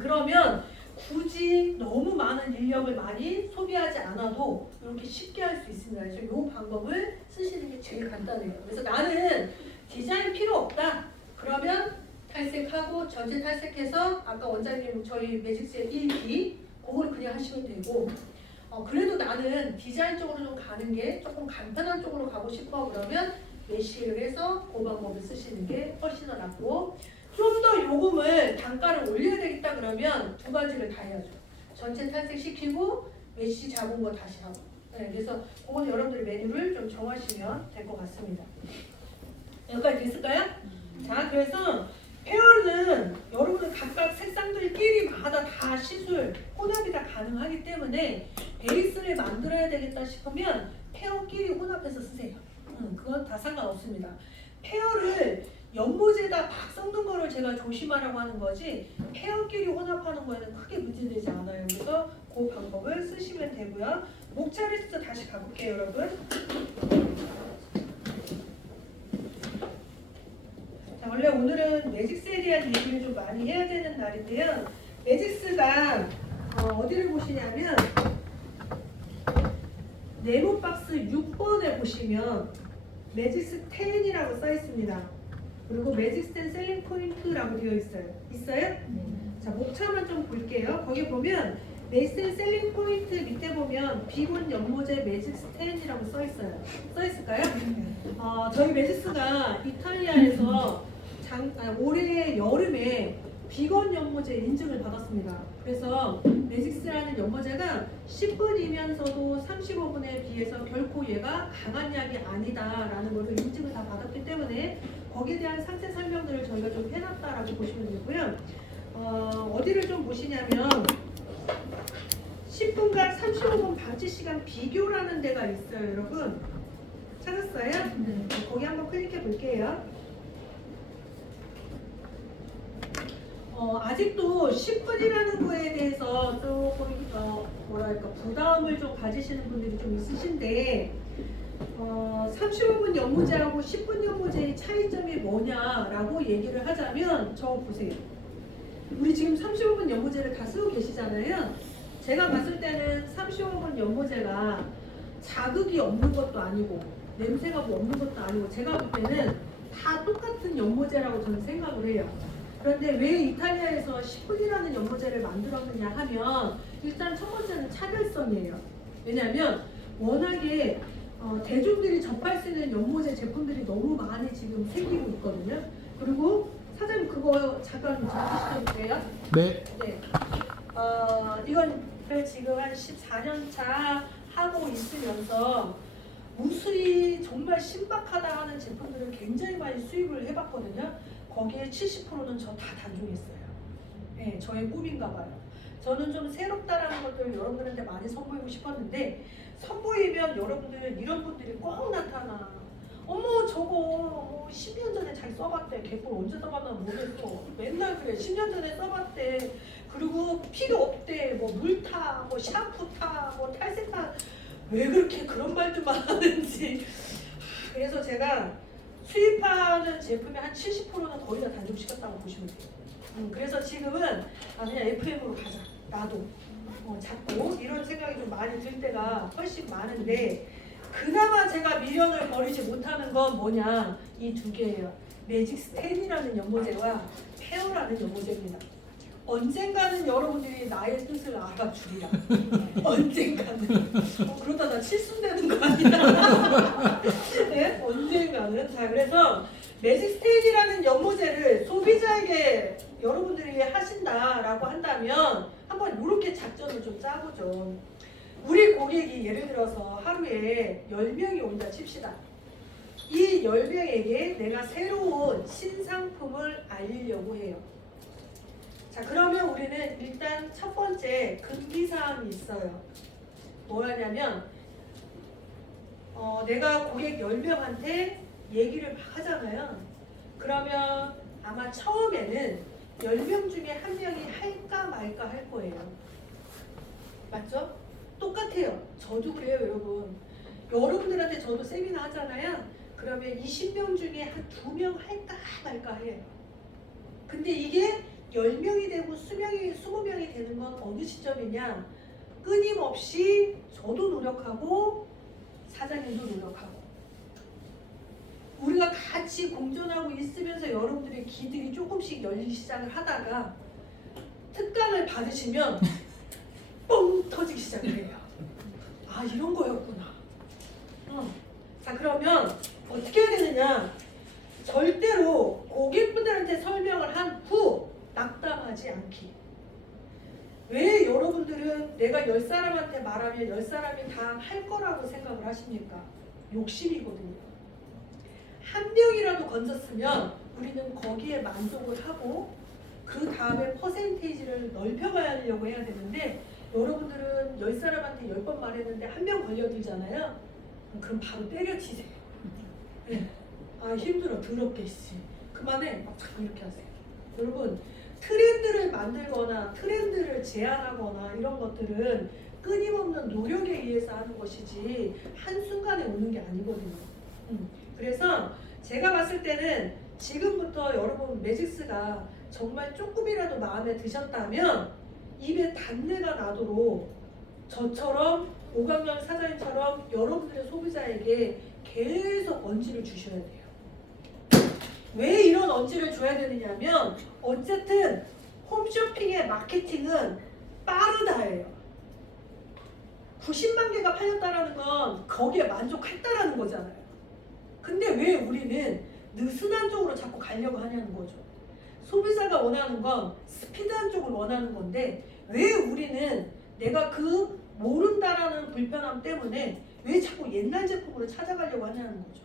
그러면 굳이 너무 많은 인력을 많이 소비하지 않아도 이렇게 쉽게 할 수 있습니다. 그래서 이 방법을 쓰시는 게 제일 간단해요. 그래서 나는 디자인 필요 없다. 그러면 탈색하고 전체 탈색해서 아까 원장님 저희 매직스의 1B 그걸 그냥 하시면 되고 그래도 나는 디자인 쪽으로 좀 가는 게 조금 간편한 쪽으로 가고 싶어 그러면 메쉬를 해서 그 방법을 쓰시는 게 훨씬 더 낫고 좀 더 요금을 단가를 올려야 되겠다 그러면 두 가지를 다 해야죠. 전체 탈색시키고 메쉬 잡은 거 다시 하고 네, 그래서 그건 여러분들이 메뉴를 좀 정하시면 될 것 같습니다. 여기까지 됐을까요? 자, 그래서 페어는 여러분들 각각 색상들끼리마다 다 시술, 혼합이 다 가능하기 때문에 베이스를 만들어야 되겠다 싶으면 페어끼리 혼합해서 쓰세요. 그건 다 상관없습니다. 페어를 연모제에다 막 섞는 거를 제가 조심하라고 하는 거지 페어끼리 혼합하는 거에는 크게 문제되지 않아요. 그래서 그 방법을 쓰시면 되고요. 목차 리스트 다시 가볼게요, 여러분. 자, 원래 오늘은 매직스에 대한 얘기를 좀 많이 해야 되는 날인데요. 매직스가 어디를 보시냐면 네모 박스 6번에 보시면 매직스 10이라고 써 있습니다. 그리고 매직스 10 셀링 포인트라고 되어 있어요. 있어요? 자, 목차만 좀 볼게요. 거기 보면 매직스 10 셀링 포인트 밑에 보면 비건 연모제 매직스 10이라고 써 있어요. 써 있을까요? 저희 매직스가 이탈리아에서 올해 여름에 비건 연모제 인증을 받았습니다. 그래서 매직스라는 연모제가 10분이면서도 35분에 비해서 결코 얘가 강한 약이 아니다라는 것을 인증을 다 받았기 때문에 거기에 대한 상세 설명들을 저희가 좀 해놨다라고 보시면 되고요. 어디를 좀 보시냐면 10분간 35분 방치 시간 비교라는 데가 있어요, 여러분. 찾았어요? 네. 거기 한번 클릭해 볼게요. 아직도 10분이라는 거에 대해서 조금 뭐랄까 부담을 좀 가지시는 분들이 좀 있으신데 35분 연모제하고 10분 연모제의 차이점이 뭐냐라고 얘기를 하자면 저 보세요. 우리 지금 35분 연모제를 다 쓰고 계시잖아요. 제가 봤을 때는 35분 연모제가 자극이 없는 것도 아니고 냄새가 뭐 없는 것도 아니고 제가 볼 때는 다 똑같은 연모제라고 저는 생각을 해요. 그런데 왜 이탈리아에서 10분이라는 연모제를 만들었느냐 하면 일단 첫 번째는 차별성이에요. 왜냐하면 워낙에 대중들이 접할 수 있는 연모제 제품들이 너무 많이 지금 생기고 있거든요. 그리고 사장님 그거 잠깐 정리시켜주세요. 네. 네. 이건 지금 한 14년 차 하고 있으면서 무수히 정말 신박하다 하는 제품들을 굉장히 많이 수입을 해봤거든요. 거기에 70%는 저 다 단종했어요. 네, 저의 꿈인가 봐요. 저는 좀 새롭다라는 것들 여러분들한테 많이 선보이고 싶었는데 선보이면 여러분들 이런 분들이 꼭 나타나. 어머 저거 10년 전에 잘 써봤대. 개꿀 언제 써봤나 모르겠어. 맨날 그래. 10년 전에 써봤대. 그리고 필요 없대. 뭐 물타, 뭐 샴푸타, 뭐 탈색타. 왜 그렇게 그런 말들만 하는지. 그래서 제가 수입하는 제품의 한 70%는 거의 다 단종시켰다고 보시면 돼요. 그래서 지금은 그냥 FM으로 가자. 나도 자꾸 이런 생각이 좀 많이 들 때가 훨씬 많은데 그나마 제가 미련을 버리지 못하는 건 뭐냐 이 두 개예요. 매직스 10이라는 연모제와 페어라는 연모제입니다. 언젠가는 여러분들이 나의 뜻을 알아주리라. 언젠가는. 그러다 나 칠순되는 거 아니야? 네? 언젠가는. 자, 그래서 매직스 10이라는 연모제를 소비자에게 여러분들이 하신다라고 한다면 한번 이렇게 작전을 좀 짜보죠. 우리 고객이 예를 들어서 하루에 10명이 온다 칩시다. 이 10명에게 내가 새로운 신상품을 알리려고 해요. 자, 그러면 우리는 일단 첫 번째 금기사항이 있어요. 뭐냐면 내가 고객 10명한테 얘기를 막 하잖아요. 그러면 아마 처음에는 10명 중에 한 명이 할까 말까 할 거예요. 맞죠? 똑같아요. 저도 그래요, 여러분. 여러분들한테 저도 세미나 하잖아요. 그러면 20명 중에 한 2명 할까 말까 해요. 근데 이게 10명이 되고 20명이 되는 건 어느 시점이냐? 끊임없이 저도 노력하고 사장님도 노력하고 우리가 같이 공존하고 있으면서 여러분들의 기들이 조금씩 열리기 시작을 하다가 특강을 받으시면 뻥 터지기 시작을 해요. 아, 이런 거였구나. 자, 그러면 어떻게 해야 되느냐? 절대로 고객분들한테 설명을 한 후 낙담하지 않기. 왜 여러분들은 내가 10사람한테 말하면 10사람이 다 할 거라고 생각을 하십니까? 욕심이거든요. 한 명이라도 건졌으면 우리는 거기에 만족을 하고 그 다음에 퍼센테이지를 넓혀가려고 해야 되는데 여러분들은 10사람한테 10번 말했는데 한 명 걸려들잖아요. 그럼 바로 때려치세요. 네. 아 힘들어 더럽게 씨. 그만해 막 자꾸 이렇게 하세요. 여러분 트렌드를 만들거나 트렌드를 제안하거나 이런 것들은 끊임없는 노력에 의해서 하는 것이지 한순간에 오는 게 아니거든요. 그래서 제가 봤을 때는 지금부터 여러분 매직스가 정말 조금이라도 마음에 드셨다면 입에 단내가 나도록 저처럼 오강영 사장님처럼 여러분들의 소비자에게 계속 언지를 주셔야 돼요. 왜 이런 언지를 줘야 되느냐면 어쨌든 홈쇼핑의 마케팅은 빠르다예요. 90만 개가 팔렸다라는 건 거기에 만족했다라는 거잖아요. 근데 왜 우리는 느슨한 쪽으로 자꾸 가려고 하냐는 거죠. 소비자가 원하는 건 스피드한 쪽을 원하는 건데 왜 우리는 내가 그 모른다라는 불편함 때문에 왜 자꾸 옛날 제품으로 찾아가려고 하냐는 거죠.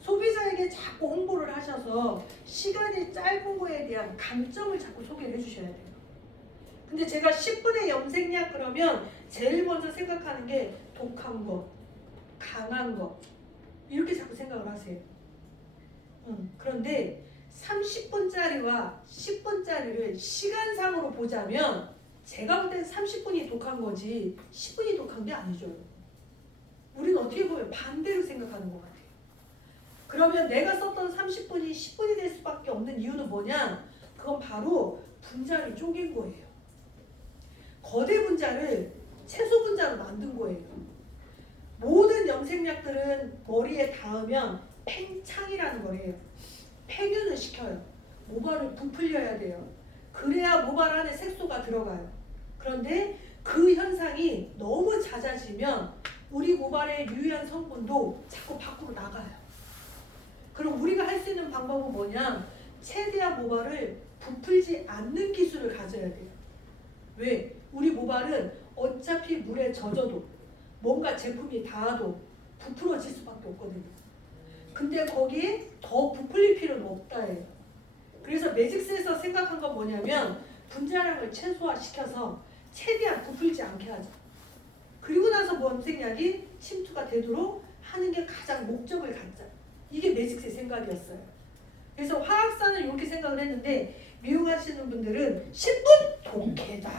소비자에게 자꾸 홍보를 하셔서 시간이 짧은 거에 대한 강점을 자꾸 소개를 해주셔야 돼요. 근데 제가 10분의 염색약 그러면 제일 먼저 생각하는 게 독한 거, 강한 거 이렇게 자꾸 생각을 하세요. 그런데 30분짜리와 10분짜리를 시간상으로 보자면 제가 볼 땐 30분이 독한 거지 10분이 독한 게 아니죠. 우리는 어떻게 보면 반대로 생각하는 것 같아요. 그러면 내가 썼던 30분이 10분이 될 수밖에 없는 이유는 뭐냐? 그건 바로 분자를 쪼갠 거예요. 거대 분자를 최소 분자로 만든 거예요. 모든 염색약들은 머리에 닿으면 팽창이라는 거예요. 팽윤을 시켜요. 모발을 부풀려야 돼요. 그래야 모발 안에 색소가 들어가요. 그런데 그 현상이 너무 잦아지면 우리 모발의 유해한 성분도 자꾸 밖으로 나가요. 그럼 우리가 할 수 있는 방법은 뭐냐? 최대한 모발을 부풀지 않는 기술을 가져야 돼요. 왜? 우리 모발은 어차피 물에 젖어도 뭔가 제품이 닿아도 부풀어질 수밖에 없거든요. 근데 거기에 더 부풀릴 필요는 없다예요. 그래서 매직스에서 생각한 건 뭐냐면 분자량을 최소화시켜서 최대한 부풀지 않게 하자. 그리고 나서 염색약이 침투가 되도록 하는 게 가장 목적을 갖자. 이게 매직스의 생각이었어요. 그래서 화학산을 이렇게 생각을 했는데 미용하시는 분들은 10분 독해다.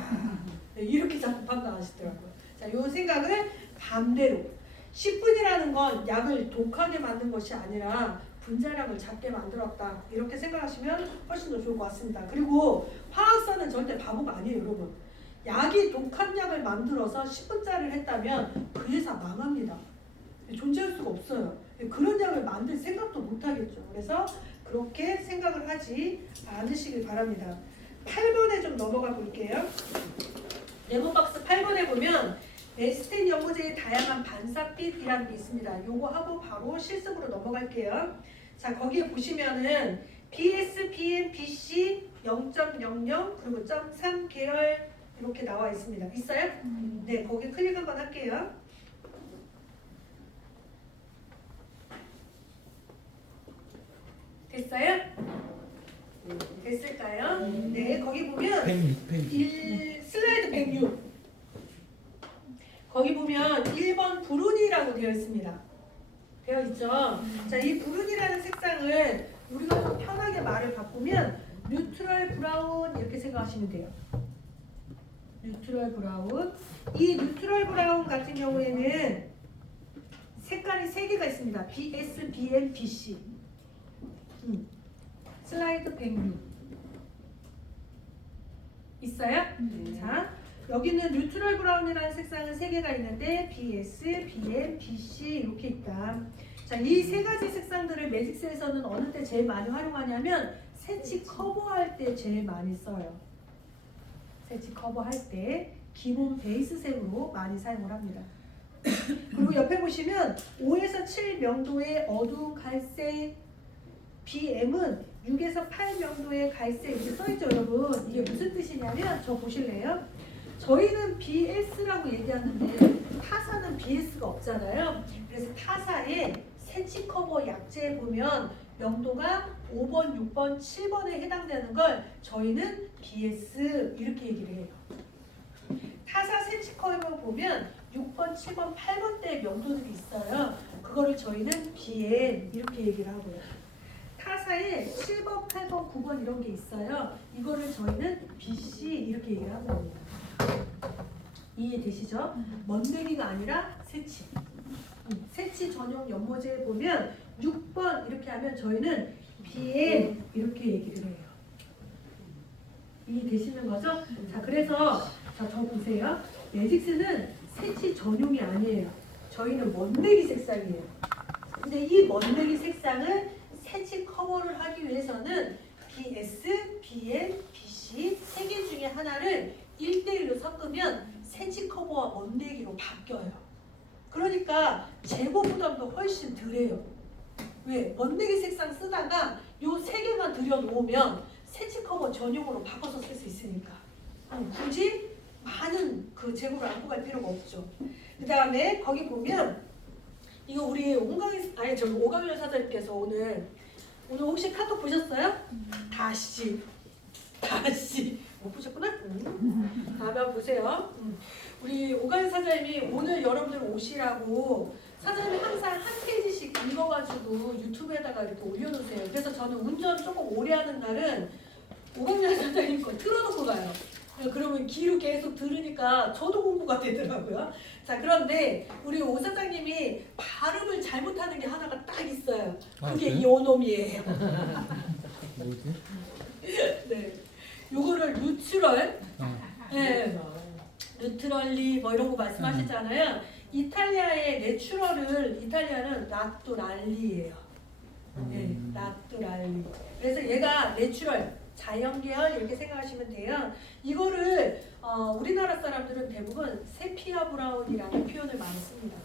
이렇게 자꾸 판단하시더라고요. 자, 이 생각을 반대로 10분이라는 건 약을 독하게 만든 것이 아니라 분자량을 작게 만들었다. 이렇게 생각하시면 훨씬 더 좋을 것 같습니다. 그리고 화학산은 절대 바보가 아니에요, 여러분. 약이 독한 약을 만들어서 10분짜리를 했다면 그 회사 망합니다. 존재할 수가 없어요. 그런 약을 만들 생각도 못 하겠죠. 그래서 그렇게 생각을 하지 않으시길 바랍니다. 8번에 좀 넘어가 볼게요. 네모박스 8번에 보면 에스텐 연고제의 다양한 반사빛이라는 게 있습니다. 요거 하고 바로 실습으로 넘어갈게요. 자, 거기에 보시면은 BS, BM, BC 0.00 그리고 0.3 계열 이렇게 나와 있습니다. 있어요? 네, 거기 클릭 한번 할게요. 됐어요? 됐을까요? 네, 거기 보면 106. 슬라이드 106. 거기 보면 1번 브룬이라고 되어 있습니다. 되어 있죠? 자, 이 브룬이라는 색상을 우리가 좀 편하게 말을 바꾸면 뉴트럴 브라운 이렇게 생각하시면 돼요. 뉴트럴 브라운. 이 뉴트럴 브라운 같은 경우에는 색깔이 3개가 있습니다. BS, BM, BC. 슬라이드 106. 있어요? 자, 여기는 뉴트럴 브라운이라는 색상은 3개가 있는데 BS, BM, BC 이렇게 있다. 자, 이 3가지 색상들을 매직스에서는 어느 때 제일 많이 활용하냐면 새치 커버할 때 제일 많이 써요. 새치 커버할 때 기본 베이스색으로 많이 사용을 합니다. 그리고 옆에 보시면 5에서 7 명도의 어두운 갈색, BM은 6에서 8 명도의 갈색 이렇게 써있죠, 여러분. 이게 무슨 뜻이냐면 저 보실래요? 저희는 BS라고 얘기하는데 타사는 BS가 없잖아요. 그래서 타사의 새치 커버 약재에 보면 명도가 5번, 6번, 7번에 해당되는 걸 저희는 BS 이렇게 얘기를 해요. 타사 새치 커버 보면 6번, 7번, 8번 대 명도들이 있어요. 그거를 저희는 BM 이렇게 얘기를 하고요. 타사에 7번, 8번, 9번 이런 게 있어요. 이거를 저희는 BC 이렇게 얘기를 하는 겁니다. 이해되시죠? 먼데기가 아니라 새치. 새치 전용 연모제에 보면 6번 이렇게 하면 저희는 BM 이렇게 얘기를 해요. 이해되시는 거죠? 자, 그래서 자, 저 보세요. 매직스는 새치 전용이 아니에요. 저희는 먼데기 색상이에요. 근데 이 먼데기 색상을 새치 커버를 하기 위해서는 BS, BM, BC 세 개 중에 하나를 1대1로 섞으면 새치 커버와 먼데기로 바뀌어요. 그러니까 재고 부담도 훨씬 덜해요. 왜? 먼데기 색상 쓰다가 요 세 개만 들여놓으면 새치 커버 전용으로 바꿔서 쓸 수 있으니까 굳이 많은 그 재고를 안고 갈 필요가 없죠. 그 다음에 거기 보면 이거 우리 오강현 사장님께서 오늘 혹시 카톡 보셨어요? 다시 못 보셨구나? 다음에 한번 보세요. 우리 오강현 사장님이 오늘 여러분들 오시라고 사장님이 항상 한 페이지씩 읽어가지고 유튜브에다가 이렇게 올려놓으세요. 그래서 저는 운전 조금 오래 하는 날은 오강현 사장님 거 틀어놓고 가요. 그러면 귀로 계속 들으니까 저도 공부가 되더라고요. 자, 그런데 우리 오 사장님이 발음을 잘못하는 게 하나가 딱 있어요. 그게 그래? 요놈이에요. 뭐지? 네, 요거를 루트럴, 네, 루트럴리 뭐 이런 거 말씀하시잖아요. 이탈리아의 내추럴을 이탈리아는 나뚜랄리예요. 네, 나뚜랄리. 그래서 얘가 내추럴. 자연계열 이렇게 생각하시면 돼요. 이거를 우리나라 사람들은 대부분 세피아 브라운이라는 표현을 많이 씁니다.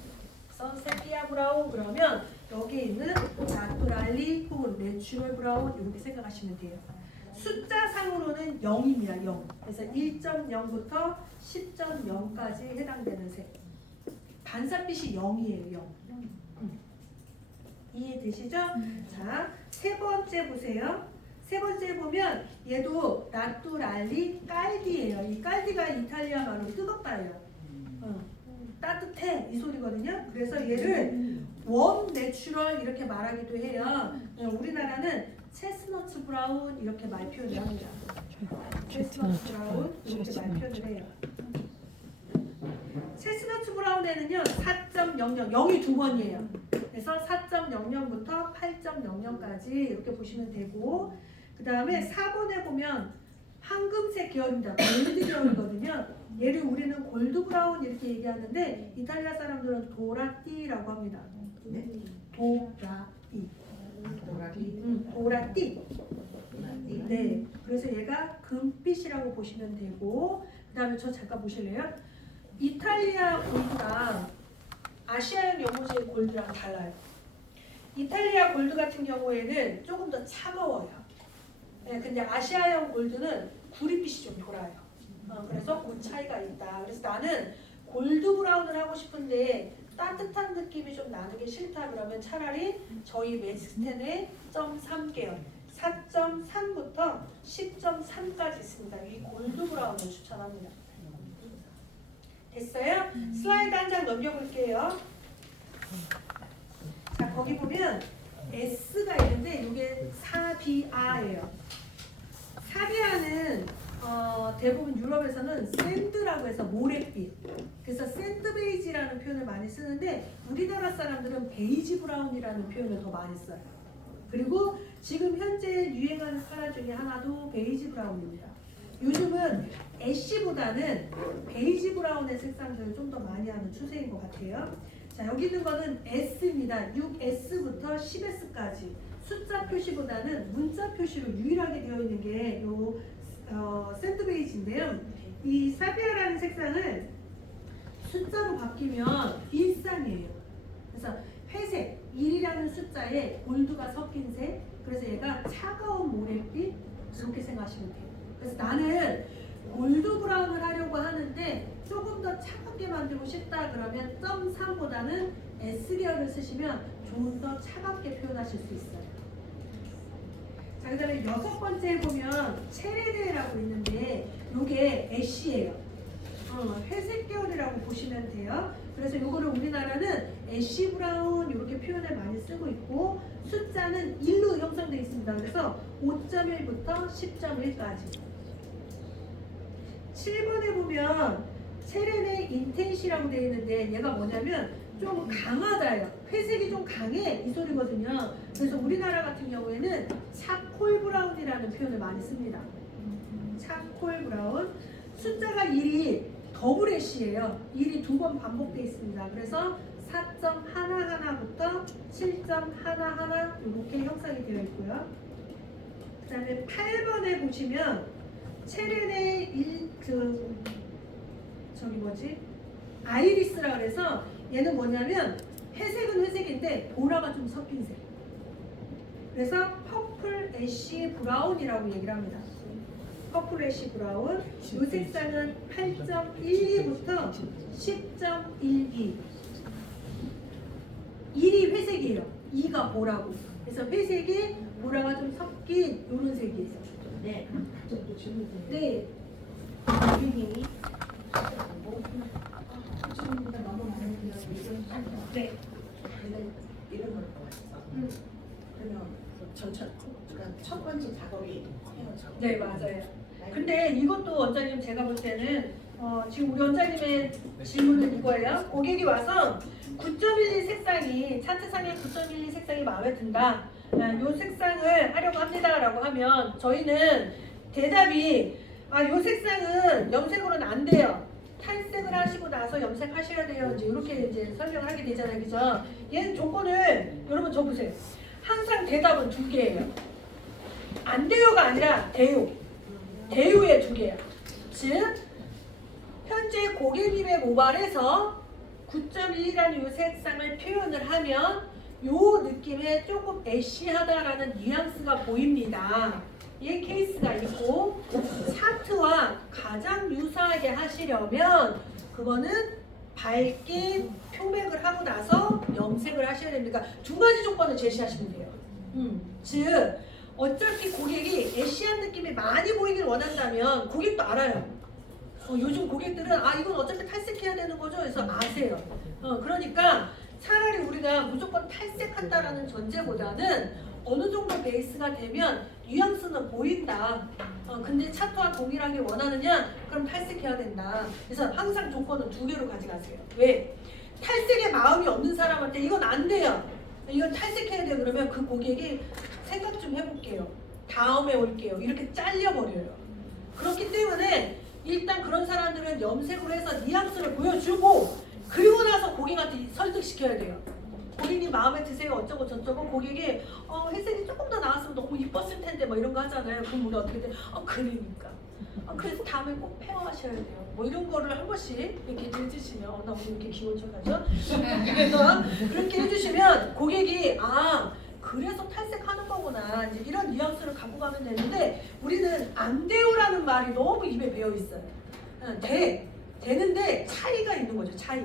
그래서 세피아 브라운 그러면 여기에 있는 나뚜랄리 혹은 내추럴 브라운 이렇게 생각하시면 돼요. 숫자상으로는 0입니다. 0. 그래서 1.0부터 10.0까지 해당되는 색. 반사빛이 0이에요. 0. 이해되시죠? 자, 세 번째 보세요. 세 번째 보면 얘도 나뚜랄리 깔디예요. 이 깔디가 이탈리아 말로 뜨겁다예요. 따뜻해 이 소리거든요. 그래서 얘를 웜 내추럴 이렇게 말하기도 해요. 우리나라는 체스너트 브라운 이렇게 말 표현을 합니다. 체스너트 브라운 이렇게 말 표현을 해요. 체스너트 브라운에는요 4.00 0이 두 번이에요. 그래서 4.00부터 8.00까지 이렇게 보시면 되고, 그 다음에 4번에 보면 황금색 계열입니다. 골드 계열이거든요. 얘를 우리는 골드 브라운 이렇게 얘기하는데 이탈리아 사람들은 도라띠라고 합니다. 네? 도라띠. 도라띠. 네. 그래서 얘가 금빛이라고 보시면 되고, 그 다음에 저 잠깐 보실래요? 이탈리아 골드랑 아시아형 연모제의 골드랑 달라요. 이탈리아 골드 같은 경우에는 조금 더 차가워요. 네, 근데 아시아형 골드는 구릿빛이 좀 돌아요. 그래서 그 차이가 있다. 그래서 나는 골드 브라운을 하고 싶은데 따뜻한 느낌이 좀 나는 게 싫다 그러면 차라리 저희 매직스텐의 0.3계열 4.3부터 10.3까지 있습니다. 이 골드 브라운을 추천합니다. 됐어요? 슬라이드 한 장 넘겨볼게요. 자, 거기 보면 S가 있는데 이게 사비아예요. 사비아는 대부분 유럽에서는 샌드라고 해서 모래빛. 그래서 샌드 베이지라는 표현을 많이 쓰는데 우리나라 사람들은 베이지 브라운이라는 표현을 더 많이 써요. 그리고 지금 현재 유행하는 컬러 중에 하나도 베이지 브라운입니다. 요즘은 애쉬보다는 베이지 브라운의 색상들을 좀 더 많이 하는 추세인 것 같아요. 자, 여기 있는 거는 S입니다. 6S부터 10S까지 숫자 표시보다는 문자 표시로 유일하게 되어 있는 게 요 샌드 베이지인데요. 이 사비아라는 색상을 숫자로 바뀌면 일상이에요. 그래서 회색 1이라는 숫자에 골드가 섞인 색. 그래서 얘가 차가운 모래빛 이렇게 생각하시면 돼요. 그래서 나는 골드 브라운을 하려고 하는데 조금 더 차갑게 만들고 싶다 그러면 0.3보다는 S계열을 쓰시면 조금 더 차갑게 표현하실 수 있어요. 자, 그 다음에 6번째 보면 체레데라고 있는데 요게 애쉬예요. 회색 계열이라고 보시면 돼요. 그래서 요거를 우리나라는 애쉬 브라운 이렇게 표현을 많이 쓰고 있고 숫자는 1로 형성되어 있습니다. 그래서 5.1부터 10.1까지. 7번에 보면 체레네 인텐시라고 되어 있는데 얘가 뭐냐면 좀 강하다요. 회색이 좀 강해 이 소리거든요. 그래서 우리나라 같은 경우에는 차콜 브라운이라는 표현을 많이 씁니다. 차콜 브라운. 숫자가 1이 더블 애쉬예요. 1이 2번 반복되어 있습니다. 그래서 4.11부터 7.11 이렇게 형성이 되어 있고요. 그 다음에 8번에 보시면 체레네 아이리스라 그래서 얘는 뭐냐면 회색은 회색인데 보라가 좀 섞인 색. 그래서 퍼플 애쉬 브라운이라고 얘기를 합니다. 퍼플 애쉬 브라운. 이 색상은 8.12부터 10.12. 1이 회색이에요. 2가 보라고. 그래서 회색이 보라가 좀 섞인 이런 색이에요. 네. 좀더 질문 드려요. 네. 선생님이 부처님보다 너무 많은 그런 이런 상황. 네. 이런 걸 보았어. 그러면 그러니까 첫 번째 작업이 헤어져. 네, 맞아요. 근데 이것도 원장님 제가 볼 때는 지금 우리 원장님의 질문은 이거예요. 고객이 와서 9.12 색상이 차트상의 9.12 색상이 마음에 든다. 이 색상을 하려고 합니다라고 하면 저희는 대답이 이 색상은 염색으로는 안 돼요. 탈색을 하시고 나서 염색하셔야 돼요. 이제 이렇게 이제 설명을 하게 되잖아요, 그죠? 얘는 조건을 여러분 적으세요. 항상 대답은 2개예요. 안 돼요가 아니라 돼요. 대우의 2개야. 즉 현재 고객님의 모발에서 9.1이라는 이 색상을 표현을 하면 이 느낌에 조금 애쉬하다라는 뉘앙스가 보입니다. 이 케이스가 있고 차트와 가장 유사하게 하시려면 그거는 밝게 표백을 하고 나서 염색을 하셔야 됩니다. 2가지 조건을 제시하시면 돼요. 즉 어차피 고객이 애쉬한 느낌이 많이 보이길 원한다면 고객도 알아요. 요즘 고객들은 이건 어차피 탈색해야 되는 거죠. 그래서 아세요. 그러니까 차라리 우리가 무조건 탈색한다라는 전제보다는 어느 정도 베이스가 되면 뉘앙스는 보인다. 근데 차트와 동일하게 원하느냐? 그럼 탈색해야 된다. 그래서 항상 조건은 2개로 가져가세요. 왜? 탈색에 마음이 없는 사람한테 이건 안 돼요. 이건 탈색해야 돼요. 그러면 그 고객이 생각 좀 해볼게요. 다음에 올게요. 이렇게 잘려버려요. 그렇기 때문에 일단 그런 사람들은 염색으로 해서 뉘앙스를 보여주고 그리고 나서 고객한테 설득시켜야 돼요. 고객님 마음에 드세요 어쩌고 저쩌고 고객이 회색이 조금 더 나왔으면 너무 이뻤을 텐데 뭐 이런 거 하잖아요. 그럼 우리 어떻게 돼? 그러니까 그래서 다음에 꼭 페어하셔야 돼요. 뭐 이런 거를 한 번씩 이렇게 해주시면 나 오늘 이렇게 기분 좋아가죠? 그래서 그렇게 해주시면 고객이 그래서 탈색하는 거구나 이제 이런 뉘앙스를 갖고 가면 되는데 우리는 안 돼요라는 말이 너무 입에 배어 있어요. 되는데 차이가 있는 거죠. 차이.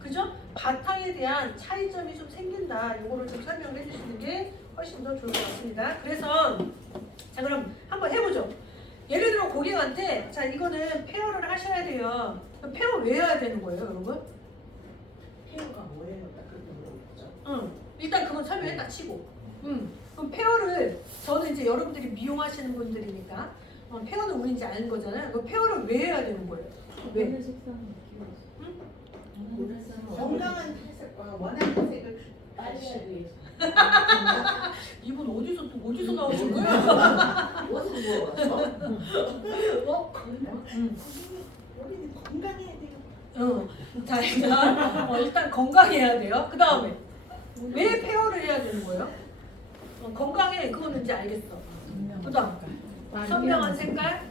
그죠? 바탕에 대한 차이점이 좀 생긴다. 이거를 좀 설명을 해주시는 게 훨씬 더 좋을 것 같습니다. 그래서 자 그럼 한번 해보죠. 예를 들어 고객한테 자 이거는 페어를 하셔야 돼요. 페어 왜 해야 되는 거예요, 여러분? 헤어가 뭐예요? 딱 그렇게 물어보죠. 일단 그건 설명해 딱 치고. 그럼 페어를 저는 이제 여러분들이 미용하시는 분들이니까 페어는 우리인지 아는 거잖아요. 그럼 페어를 왜 해야 되는 거예요? 왜? 건강한 탈색과 원하는 색을 빨리 하기 위해서. 이분 어디서 나오신 거예요? 어디서 물어봤어? 건강? 우리는 건강해야 돼요. 자 일단 건강해야 돼요. 그 다음에 왜 페어를 해야 되는 거예요? 건강해 그거는 이제 알겠어. 그 다음 선명한 색깔,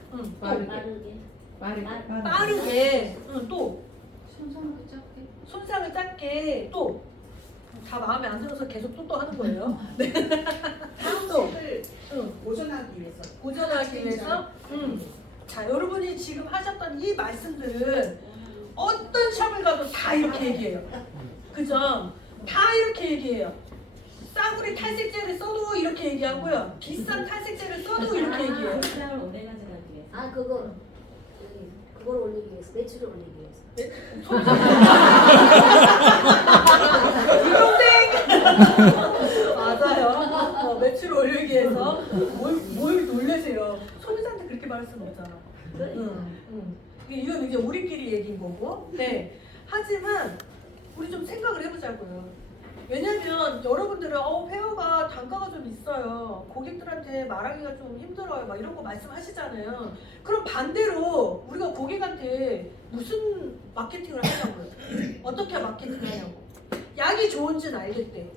빠르게, 또 손상을 작게, 또 다 마음에 안 들어서 계속 또 하는 거예요. 네. 색을 보존하기 위해서. 보존하기 위해서, 자, 여러분이 지금 하셨던 이 말씀들은 어떤 샵을 가도 다 이렇게 얘기해요. 그죠? 다 이렇게 얘기해요. 싸구리 탈색제를 써도 이렇게 얘기하고요. 비싼 탈색제를 써도 이렇게 얘기해요. 신랑을 오래 가져가기 위해서. 아 그거 그걸 올리기 위해서 매출을 올리기 위해서. 유롱땡! 맞아요. 매출 올리기 위해서 뭘 놀래세요. 소비자한테 그렇게 말할 수는 없잖아. 응. 이건 이제 우리끼리 얘기인 거고. 네. 하지만 우리 좀 생각을 해보자고요. 왜냐면 여러분들은 페어가 단가가 좀 있어요. 고객들한테 말하기가 좀 힘들어요. 막 이런 거 말씀하시잖아요. 그럼 반대로 우리가 고객한테 무슨 마케팅을 하냐고요. 어떻게 마케팅을 하냐고. 약이 좋은지는 알겠대.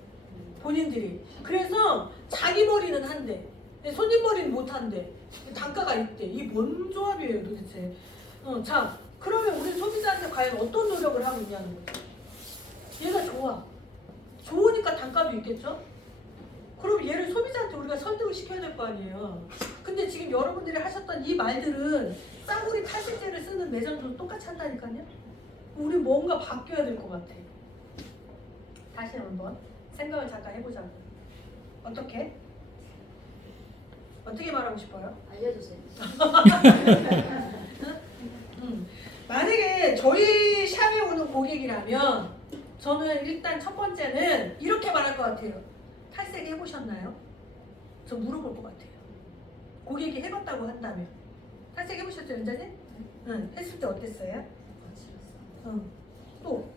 본인들이. 그래서 자기 머리는 한대. 손님 머리는 못 한대. 단가가 있대. 이게 뭔 조합이에요 도대체. 자, 그러면 우리 소비자한테 과연 어떤 노력을 하고 있냐는 거죠. 얘가 좋아. 좋으니까 단가도 있겠죠? 그럼 얘를 소비자한테 우리가 설득을 시켜야 될 거 아니에요. 근데 지금 여러분들이 하셨던 이 말들은 싸구리 탈색제를 쓰는 매장도 똑같이 한다니까요. 우리 뭔가 바뀌어야 될 것 같아. 다시 한번 생각을 잠깐 해보자고요. 어떻게? 어떻게 말하고 싶어요? 알려주세요. 만약에 저희 샵에 오는 고객이라면 저는 일단 첫 번째는 이렇게 말할 것 같아요. 탈색 해보셨나요? 저 물어볼 것 같아요. 고객이 해봤다고 한다면. 탈색 해보셨죠, 연자님? 응. 했을 때 어땠어요? 응. 또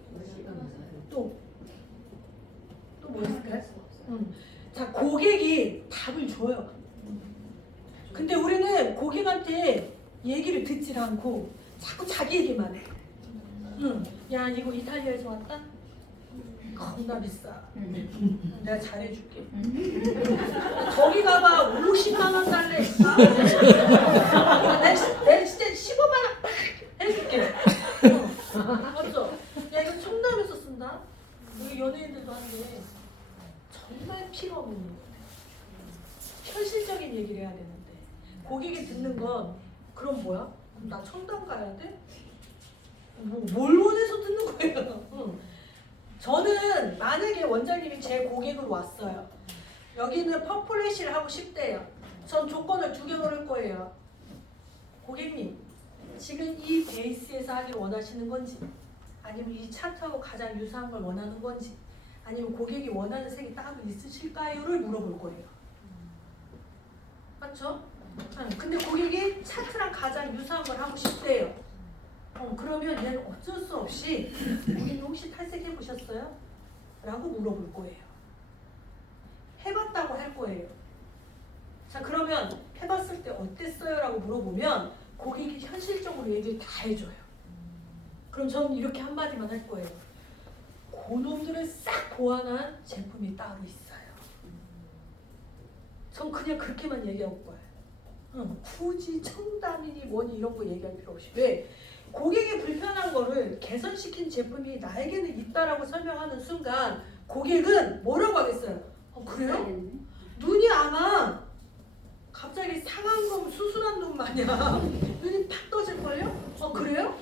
뭐 있을까요? 응. 자, 고객이 답을 줘요. 근데 우리는 고객한테 얘기를 듣질 않고 자꾸 자기 얘기만 해. 응. 야, 이거 이탈리아에서 왔다? 겁나 비싸. 내가 잘해줄게. 저기 가봐 50만 원 달래. 내 진짜 15만 원 해줄게. 맞죠? 야, 이거 청담에서 쓴다. 우리 연예인들도 하는데 정말 필요 없는 거. 현실적인 얘기를 해야 되는데 고객이 듣는 건 그럼 뭐야? 그럼 나 청담 가야 돼? 뭘 원해서 듣는 거예요? 응. 저는 만약에 원장님이 제 고객으로 왔어요. 여기는 퍼플래시를 하고 싶대요. 전 조건을 2개 걸을 거예요. 고객님, 지금 이 베이스에서 하길 원하시는 건지, 아니면 이 차트하고 가장 유사한 걸 원하는 건지, 아니면 고객이 원하는 색이 따로 있으실까요?를 물어볼 거예요. 맞죠? 근데 고객이 차트랑 가장 유사한 걸 하고 싶대요. 그러면 얘는 어쩔 수 없이 우리는 혹시 탈색해 보셨어요? 라고 물어볼 거예요. 해봤다고 할 거예요. 자, 그러면 해봤을 때 어땠어요? 라고 물어보면 고객이 현실적으로 얘기를 다 해줘요. 그럼 저는 이렇게 한마디만 할 거예요. 그놈들을 싹 보완한 제품이 따로 있어요. 전 그냥 그렇게만 얘기할 거예요. 굳이 청담이니 뭐니 이런 거 얘기할 필요 없이. 왜? 고객이 불편한 거를 개선시킨 제품이 나에게는 있다라고 설명하는 순간 고객은 뭐라고 하겠어요? 그래요? 눈이 아마 갑자기 상한 놈 수술한 놈 마냥 눈이 팍 떠질걸요? 그래요?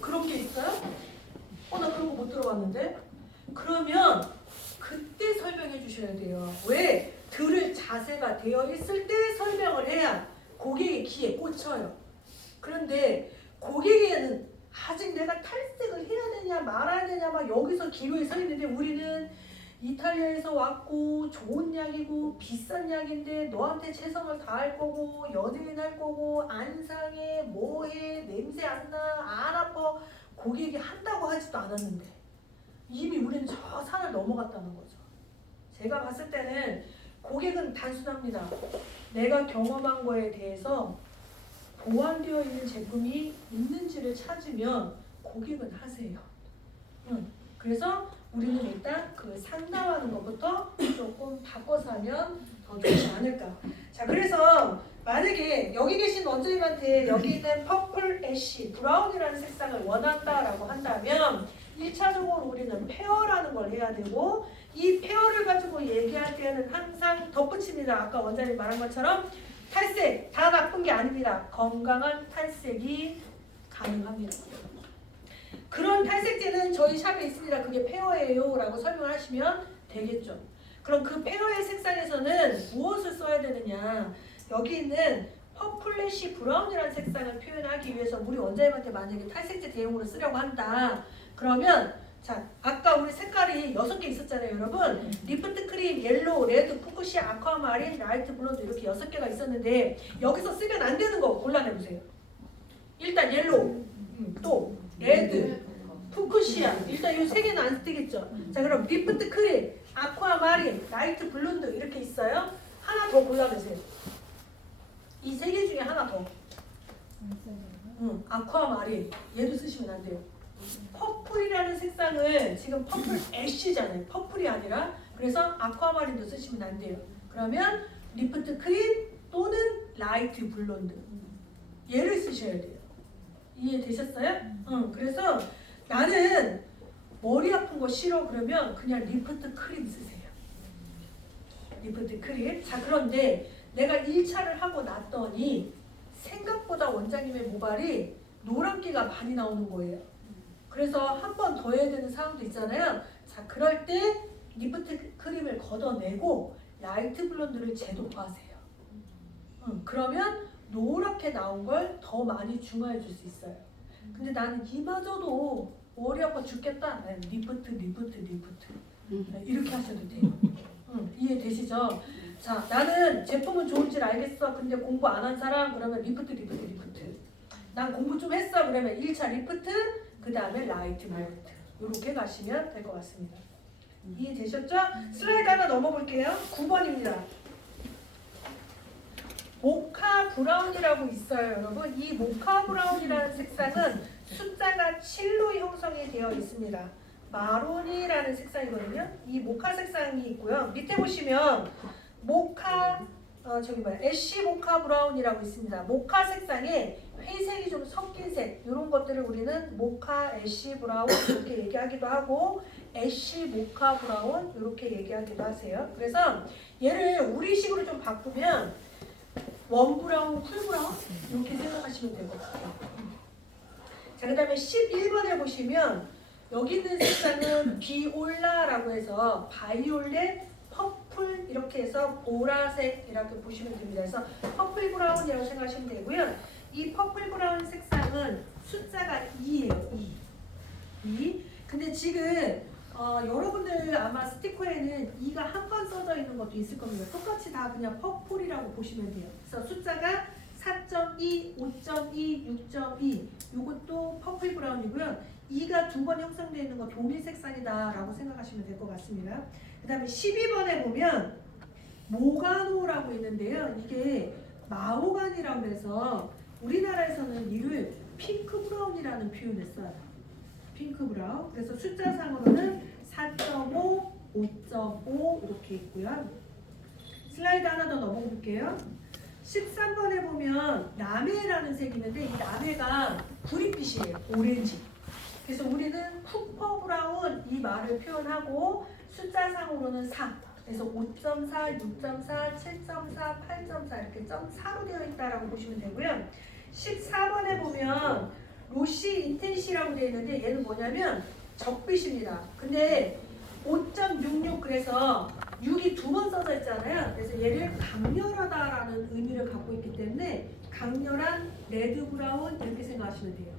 그런 게 있어요? 나 그런 거 못 들어봤는데? 그러면 그때 설명해 주셔야 돼요. 왜? 들을 자세가 되어 있을 때 설명을 해야 고객의 귀에 꽂혀요. 그런데 고객에게는 아직 내가 탈색을 해야 되냐 말아야 되냐 막 여기서 기로에 서 있는데 우리는 이탈리아에서 왔고 좋은 약이고 비싼 약인데 너한테 최선을 다할 거고 연예인 할 거고 안 상해 뭐해 냄새 안 나 안 아파 고객이 한다고 하지도 않았는데 이미 우리는 저 산을 넘어갔다는 거죠. 제가 봤을 때는 고객은 단순합니다. 내가 경험한 거에 대해서 보완되어 있는 제품이 있는지를 찾으면 고객은 하세요. 그래서 우리는 일단 그 상담하는 것부터 조금 바꿔서 하면 더 좋지 않을까. 자, 그래서 만약에 여기 계신 원장님한테 여기 있는 퍼플 애쉬 브라운이라는 색상을 원한다라고 한다면 1차적으로 우리는 페어라는 걸 해야 되고 이 페어를 가지고 얘기할 때는 항상 덧붙입니다. 아까 원장님 말한 것처럼 탈색 다 나쁜 게 아닙니다. 건강한 탈색이 가능합니다. 그런 탈색제는 저희 샵에 있습니다. 그게 페어예요 라고 설명을 하시면 되겠죠. 그럼 그 페어의 색상에서는 무엇을 써야 되느냐. 여기 있는 퍼플래시 브라운이라는 색상을 표현하기 위해서 우리 원장님한테 만약에 탈색제 대용으로 쓰려고 한다. 그러면 자, 아까 우리 색깔이 6개 있었잖아요, 여러분. 리프트 크림, 옐로우, 레드, 푸쿠시아, 아쿠아마린, 라이트 블론드 이렇게 6개가 있었는데 여기서 쓰면 안 되는 거 골라내보세요. 일단 옐로우, 또 레드, 푸쿠시아. 일단 이 3개는 안 쓰겠죠. 자, 그럼 리프트 크림, 아쿠아마린, 라이트 블론드 이렇게 있어요. 하나 더 골라내세요. 이 3개 중에 하나 더. 아쿠아마린. 얘도 쓰시면 안 돼요. 퍼플이라는 색상을 지금 퍼플 애쉬잖아요. 퍼플이 아니라. 그래서 아쿠아마린도 쓰시면 안 돼요. 그러면 리프트 크림 또는 라이트 블론드. 얘를 쓰셔야 돼요. 이해되셨어요? 그래서 나는 머리 아픈 거 싫어 그러면 그냥 리프트 크림 쓰세요. 리프트 크림. 자, 그런데 내가 1차를 하고 났더니 생각보다 원장님의 모발이 노란기가 많이 나오는 거예요. 그래서 한 번 더 해야 되는 상황도 있잖아요. 자, 그럴 때 리프트 크림을 걷어내고 라이트 블론드를 재도포하세요. 그러면 노랗게 나온 걸 더 많이 중화해 줄 수 있어요. 근데 나는 이마저도 머리 아파 죽겠다. 리프트 이렇게 하셔도 돼요. 이해되시죠? 자, 나는 제품은 좋은 줄 알겠어. 근데 공부 안 한 사람 그러면 리프트. 난 공부 좀 했어. 그러면 1차 리프트, 그 다음에 라이트 블론드. 이렇게 가시면 될 것 같습니다. 이해되셨죠? 슬라이드 하나 넘어볼게요. 9번입니다. 모카 브라운이라고 있어요, 여러분. 이 모카 브라운이라는 색상은 숫자가 7로 형성이 되어 있습니다. 마론이라는 색상이거든요. 이 모카 색상이 있고요. 밑에 보시면 모카 애쉬 모카 브라운이라고 있습니다. 모카 색상에 회색이 좀 섞인 색, 이런 것들을 우리는 모카 애쉬 브라운 이렇게 얘기하기도 하고 애쉬 모카 브라운 이렇게 얘기하기도 하세요. 그래서 얘를 우리식으로 좀 바꾸면 원 브라운, 쿨 브라운 이렇게 생각하시면 될 것 같아요. 자, 그 다음에 11번에 보시면 여기 있는 색상은 비올라라고 해서 바이올렛, 퍼플 이렇게 해서 보라색 이렇게 보시면 됩니다. 그래서 퍼플 브라운이라고 생각하시면 되고요. 이 퍼플 브라운 색상은 숫자가 2예요. 2. 근데 지금 여러분들 아마 스티커에는 2가 한 번 써져 있는 것도 있을 겁니다. 똑같이 다 그냥 퍼플이라고 보시면 돼요. 그래서 숫자가 4.2, 5.2, 6.2 이것도 퍼플 브라운이고요. 2가 2번 형성되어 있는 거 동일 색상이다 라고 생각하시면 될 것 같습니다. 그 다음에 12번에 보면 모가노라고 있는데요. 이게 마호가니라고 해서 우리나라에서는 이를 핑크 브라운이라는 표현을 써요. 핑크 브라운. 그래서 숫자상으로는 4.5, 5.5 이렇게 있고요. 슬라이드 하나 더 넘어볼게요. 13번에 보면 남해라는 색이 있는데 이 남해가 구릿빛이에요. 오렌지. 그래서 우리는 쿠퍼 브라운 이 말을 표현하고 숫자상으로는 4. 그래서 5.4, 6.4, 7.4, 8.4 이렇게 점 4로 되어 있다라고 보시면 되고요. 14번에 보면 로시 인텐시라고 되어 있는데 얘는 뭐냐면 적빛입니다. 근데 5.66 그래서 6이 2번 써져 있잖아요. 그래서 얘를 강렬하다라는 의미를 갖고 있기 때문에 강렬한 레드 브라운 이렇게 생각하시면 돼요.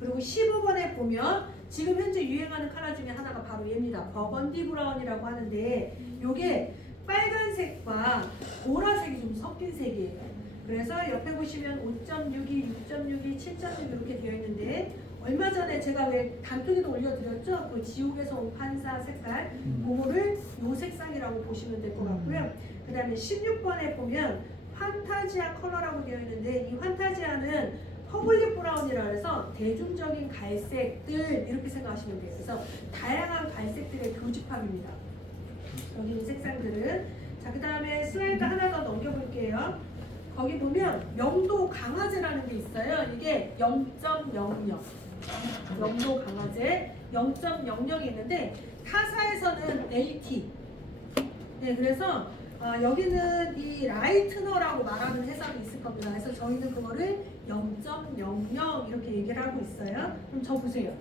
그리고 15번에 보면 지금 현재 유행하는 컬러 중에 하나가 바로 얘입니다. 버건디 브라운이라고 하는데 이게 빨간색과 보라색이 좀 섞인 색이에요. 그래서 옆에 보시면 5.62, 6.62, 7.6 이렇게 되어 있는데 얼마 전에 제가 왜 단톡에도 올려드렸죠? 그 지옥에서 온 판사 색깔 그거를 요 색상이라고 보시면 될 것 같고요. 그 다음에 16번에 보면 판타지아 컬러라고 되어 있는데 이 판타지아는 퍼블릭 브라운이라 해서 대중적인 갈색들 이렇게 생각하시면 돼요. 그래서 다양한 갈색들의 교집합입니다. 여기 있는 색상들은. 자, 그 다음에 슬라이드 하나 더 넘겨볼게요. 거기 보면 명도 강화제라는 게 있어요. 이게 0.00 명도 강화제 0.00이 있는데 타사에서는 LT. 네, 그래서 여기는 이 라이트너라고 말하는 해석이 있을 겁니다. 그래서 저희는 그거를 0.00 이렇게 얘기를 하고 있어요. 그럼 저 보세요.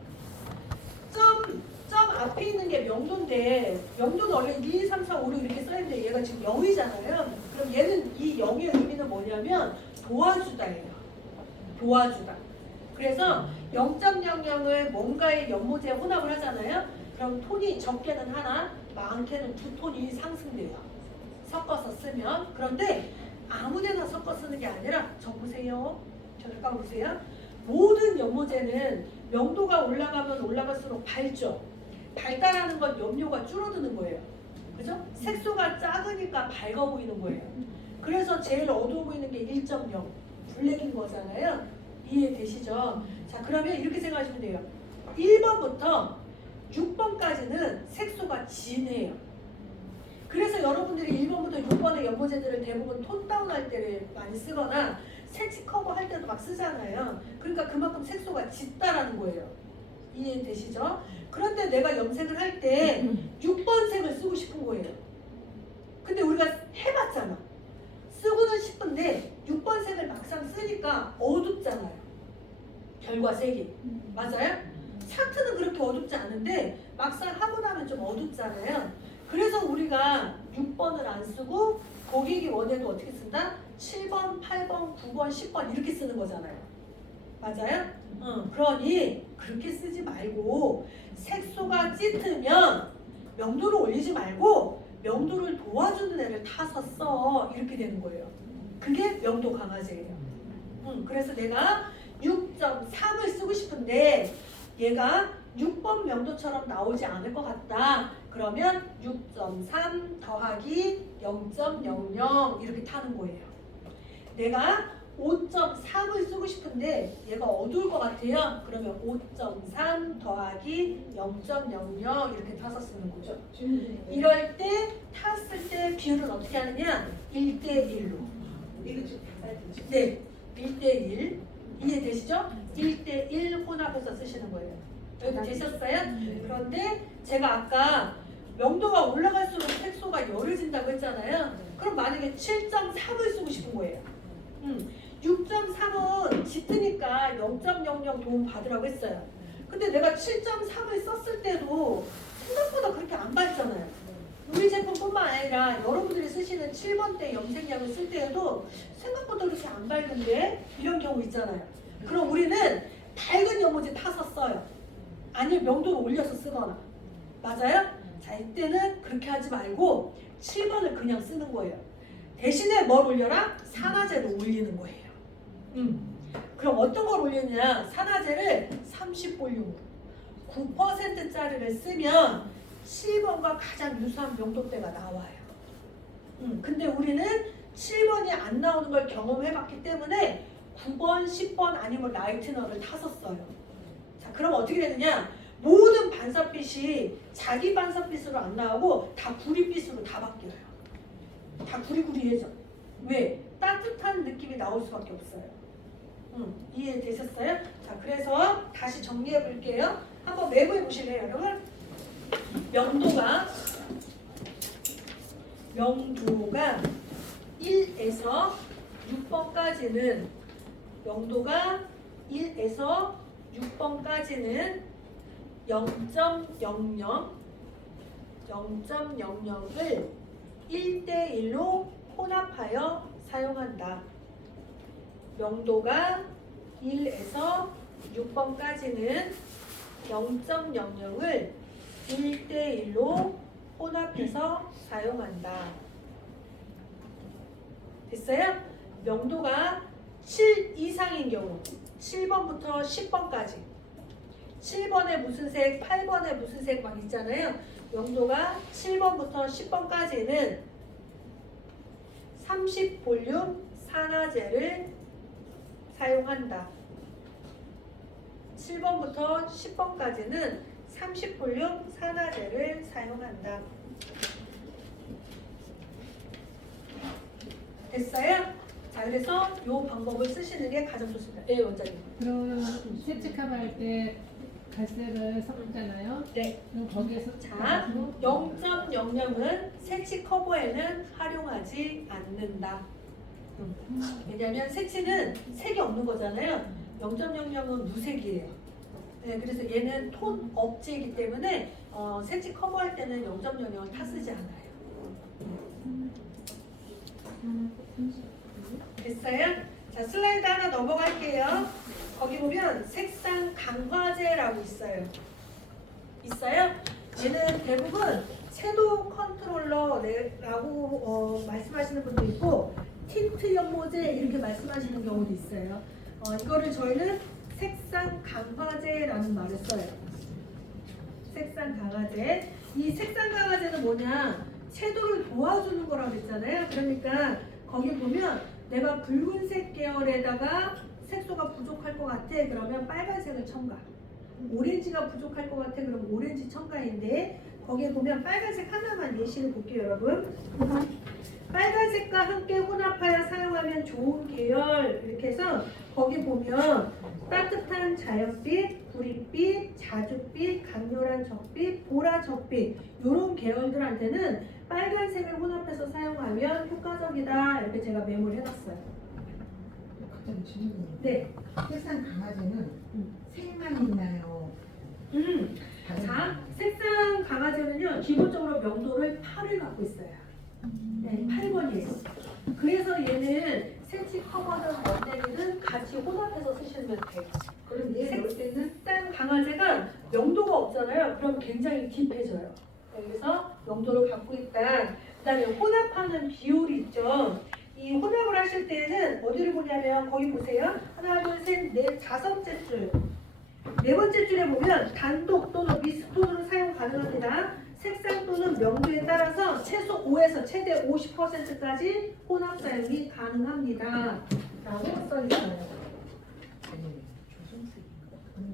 점 앞에 있는 게 명도인데 명도는 원래 1, 2, 3, 4, 5, 6 이렇게 써있는데 얘가 지금 0이잖아요. 그럼 얘는 이 0의 의미는 뭐냐면 도와주다예요. 도와주다. 그래서 0.00을 뭔가의 연모제에 혼합을 하잖아요. 그럼 톤이 적게는 하나, 많게는 두 톤이 상승돼요. 섞어서 쓰면. 그런데 아무데나 섞어 쓰는 게 아니라 저 보세요. 저 잠깐 보세요. 모든 연모제는 명도가 올라가면 올라갈수록 밝죠. 밝다라는 건 염료가 줄어드는 거예요. 그죠? 색소가 작으니까 밝아 보이는 거예요. 그래서 제일 어두워 보이는 게 1.0 블랙인 거잖아요. 이해되시죠? 자, 그러면 이렇게 생각하시면 돼요. 1번부터 6번까지는 색소가 진해요. 그래서 여러분들이 1번부터 6번의 연모제들을 대부분 톤 다운 할 때를 많이 쓰거나 색시 커버 할 때도 막 쓰잖아요. 그러니까 그만큼 색소가 짙다라는 거예요. 이해되시죠? 그런데 내가 염색을 할 때 6번 색을 쓰고 싶은 거예요. 근데 우리가 해봤잖아. 쓰고는 싶은데 6번 색을 막상 쓰니까 어둡잖아요. 결과 색이. 맞아요? 차트는 그렇게 어둡지 않은데 막상 하고 나면 좀 어둡잖아요. 그래서 우리가 6번을 안 쓰고 고객이 원해도 어떻게 쓴다? 7번, 8번, 9번, 10번 이렇게 쓰는 거잖아요. 맞아요? 그러니 그렇게 쓰지 말고 색소가 짙으면 명도를 올리지 말고 명도를 도와주는 애를 타서 써. 이렇게 되는 거예요. 그게 명도 강화제예요. 그래서 내가 6.3을 쓰고 싶은데 얘가 6번 명도처럼 나오지 않을 것 같다. 그러면 6.3 더하기 0.00 이렇게 타는 거예요. 내가 5.3을 쓰고 싶은데 얘가 어두울 것 같아요. 그러면 5.3 더하기 0.00 이렇게 타서 쓰는 거죠. 이럴 때 탔을 때 비율은 어떻게 하느냐? 1대1로. 네, 1대1. 이해되시죠? 1대1 혼합해서 쓰시는 거예요. 여기 되셨어요? 그런데 제가 아까 명도가 올라갈수록 색소가 열해진다고 했잖아요. 그럼 만약에 7.3을 쓰고 싶은 거예요. 6.3은 짙으니까 0.00 도움 받으라고 했어요. 근데 내가 7.3을 썼을 때도 생각보다 그렇게 안 밝잖아요. 우리 제품뿐만 아니라 여러분들이 쓰시는 7번대 염색약을 쓸 때에도 생각보다 그렇게 안 밝은데 이런 경우 있잖아요. 그럼 우리는 밝은 연모제 타서 써요. 아니면 명도를 올려서 쓰거나. 맞아요? 자, 이때는 그렇게 하지 말고 7번을 그냥 쓰는 거예요. 대신에 뭘 올려라? 산화제를 올리는 거예요. 그럼 어떤 걸 올리느냐? 산화제를 30볼륨 9%짜리를 쓰면 7번과 가장 유사한 명도대가 나와요. 근데 우리는 7번이 안 나오는 걸 경험해봤기 때문에 9번, 10번 아니면 라이트너를 타서 써요. 자, 그럼 어떻게 되느냐? 모든 반사빛이 자기 반사빛으로 안 나오고 다 구릿빛으로 다 바뀌어요. 다 구리구리해져. 왜? 따뜻한 느낌이 나올 수밖에 없어요. 이해되셨어요? 자, 그래서 다시 정리해 볼게요. 한번 메모해 보실래요, 여러분? 명도가 1에서 6번까지는 명도가 1에서 6번까지는 0.00을 1대1로 혼합하여 사용한다. 명도가 1에서 6번까지는 0.00을 1대1로 혼합해서 사용한다. 됐어요? 명도가 7 이상인 경우 7번부터 10번까지 7번에 무슨 색, 8번에 무슨 색 막 있잖아요. 명도가 7번부터 10번까지는 30볼륨 산화제를 사용한다. 7번부터 10번까지는 30볼륨 산화제를 사용한다. 됐어요? 자, 그래서 이 방법을 쓰시는 게 가장 좋습니다. 예, 원장님. 그럼 색채 커버 할 때 갈색을 섞잖아요. 네. 그럼 거기에서 자, 0.00은 색치 커버에는 활용하지 않는다. 왜냐하면 색치는 색이 없는 거잖아요. 0.00은 무색이에요. 네, 그래서 얘는 톤 억제이기 때문에 색치 커버할 때는 0.00을 타 쓰지 않아요. 됐어요? 자, 슬라이드 하나 넘어갈게요. 거기 보면 색상 강화제라고 있어요. 있어요? 얘는 대부분 섀도우 컨트롤러라고 말씀하시는 분도 있고 틴트 연모제 이렇게 말씀하시는 경우도 있어요. 이거를 저희는 색상 강화제라는 말을 써요. 색상 강화제. 이 색상 강화제는 뭐냐? 섀도우를 도와주는 거라고 했잖아요. 그러니까 거기 보면 내가 붉은색 계열에다가 색소가 부족할 것 같아. 그러면 빨간색을 첨가. 오렌지가 부족할 것 같아. 그럼 오렌지 첨가인데 거기에 보면 빨간색 하나만 예시를 볼게요, 여러분. 빨간색과 함께 혼합하여 사용하면 좋은 계열 이렇게 해서 거기 보면 따뜻한 자연빛, 구릿빛, 자줏빛, 강렬한 적빛, 보라 적빛 이런 계열들한테는 빨간색을 혼합해서 사용하면 효과적이다 이렇게 제가 메모를 해놨어요. 갑자기 질문이. 네. 색상 강화제는 색만 있나요? 자, 색상 강화제는요 기본적으로 명도를 8을 갖고 있어요. 네, 8번이에요. 그래서 얘는 색치 커버든 원데리든 같이 혼합해서 쓰시면 돼요. 그럼 얘 넣을 때는 색상 강화제가 명도가 없잖아요. 그럼 굉장히 딥해져요. 그래서 명도를 갖고 있다. 그 다음에 혼합하는 비율이 있죠. 이 혼합을 하실 때는 어디를 보냐면 거기 보세요. 하나, 둘, 셋, 넷, 5번째 줄. 4번째 줄에 보면 단독 또는 미스톤으로 사용 가능합니다. 색상 또는 명도에 따라서 최소 5에서 최대 50%까지 혼합 사용이 가능합니다. 라고 써 있어요.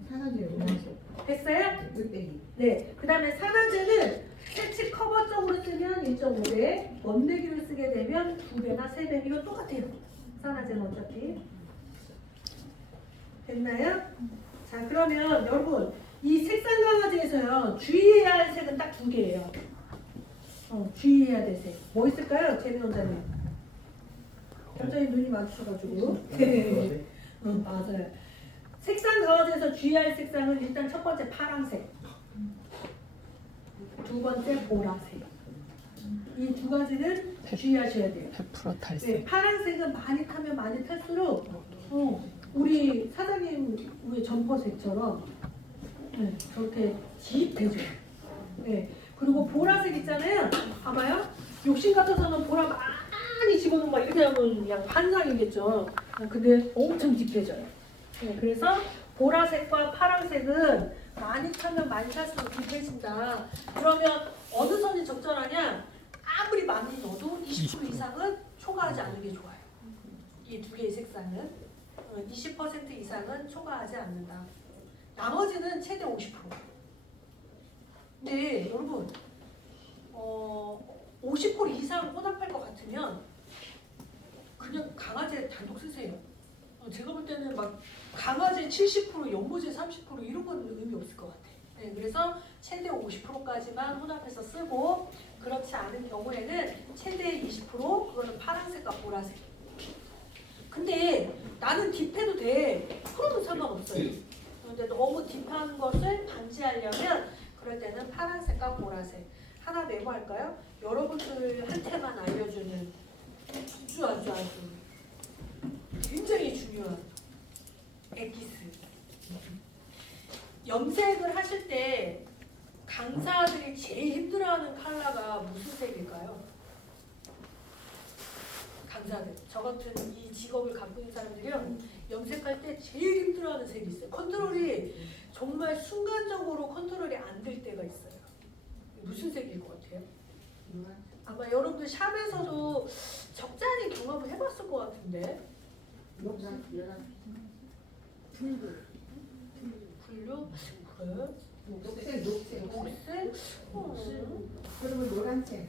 산화제 음료수 됐어요? 흑백이. 네. 그 다음에 산화제는 색치 커버적으로 쓰면 1.5배, 원내기를 쓰게 되면 2배나 3배. 이거 똑같아요. 산화제는 어차피. 됐나요? 자, 그러면 여러분 이 색상 강화제에서요 주의해야 할 색은 딱 2개예요. 주의해야 될 색. 뭐 있을까요, 재민 원장님? 갑자기 눈이 마주쳐가지고. 네. 맞아요. 색상 강화제에서 주의할 색상은 일단 첫 번째 파란색, 두 번째 보라색. 이 두 가지는 주의하셔야 돼요. 100% 탈색. 네, 파란색은 많이 타면 많이 탈수록 우리 사장님 우리 점퍼색처럼 저렇게 짙해져요. 네. 그리고 보라색 있잖아요. 봐봐요. 욕심 같아서는 보라 많이 집어넣으면 막 이렇게 하면 그냥 환상이겠죠. 근데 엄청 딥해져요. 네, 그래서 보라색과 파란색은 많이 타면 많이 탈수록 딥해진다. 그러면 어느 선이 적절하냐? 아무리 많이 넣어도 20% 이상은 초과하지 않는 게 좋아요. 이 두 개의 색상은 20% 이상은 초과하지 않는다. 나머지는 최대 50%. 근데 여러분 50% 이상 혼합할 것 같으면 그냥 강화제 단독 쓰세요. 제가 볼 때는 막 강화제 70%, 연모제 30% 이런 건 의미 없을 것 같아요. 네, 그래서 최대 50%까지만 혼합해서 쓰고 그렇지 않은 경우에는 최대 20% 그거는 파란색과 보라색. 근데 나는 딥해도 돼. 그러면 상관없어요. 그런데 너무 딥한 것을 방지하려면 그럴 때는 파란색과 보라색. 하나 메모할까요? 여러분들한테만 알려주는 아주 굉장히 중요한 엑기스. 염색을 하실 때 강사들이 제일 힘들어하는 컬러가 무슨 색일까요? 강사들, 저 같은 이 직업을 갖고 있는 사람들이요 염색할 때 제일 힘들어하는 색이 있어요. 컨트롤이 정말 순간적으로 컨트롤이 안 될 때가 있어요. 무슨 색일 것 같아요? 아마 여러분들 샵에서도 적잖이 경험을 해봤을 것 같은데. 블루? 그래? 녹색. 녹색? 그러면 노란색.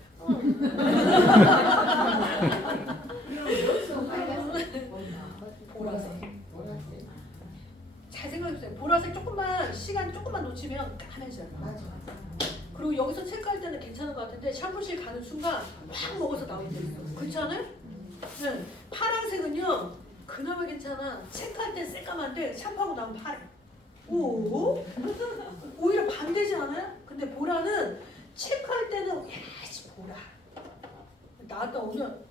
보라색. 보라색. 잘 생각해보세요. 보라색 조금만 시간 조금만 놓치면 까매져요. 맞아. 그리고 여기서 체크할 때는 괜찮은 것 같은데 샴푸실 가는 순간 확 먹어서 나올 때 있어. 그렇지 않아요? 네. 파란색은요 그나마 괜찮아. 체크할 땐 새까만데 샴푸하고 나면 파래. 오? 오히려 반대지 않아요? 근데 보라는 체크할 때는 야씨 보라. 나갔다 오면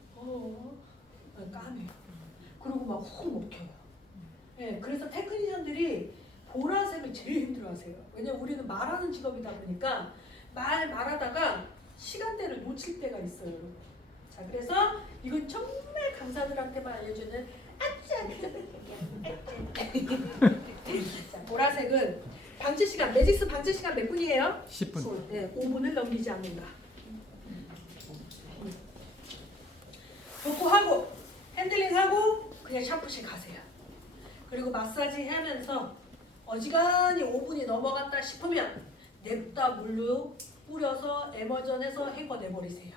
까매. 그리고 막 훅 먹혀요. 네, 그래서 테크니션들이 보라색을 제일 힘들어하세요. 왜냐면 우리는 말하는 직업이다 보니까 말하다가 시간대를 놓칠 때가 있어요. 여러분. 자, 그래서 이건 정말 강사들한테만 알려주는 자, 보라색은 방치 시간, 매직스 방치 시간 몇 분이에요? 10분. 네, 5분을 넘기지 않는다. 도포하고 핸들링하고 그냥 샴푸실 가세요. 그리고 마사지 하면서 어지간히 5분이 넘어갔다 싶으면 냅다 물로 뿌려서 에머전해서 헹궈내버리세요.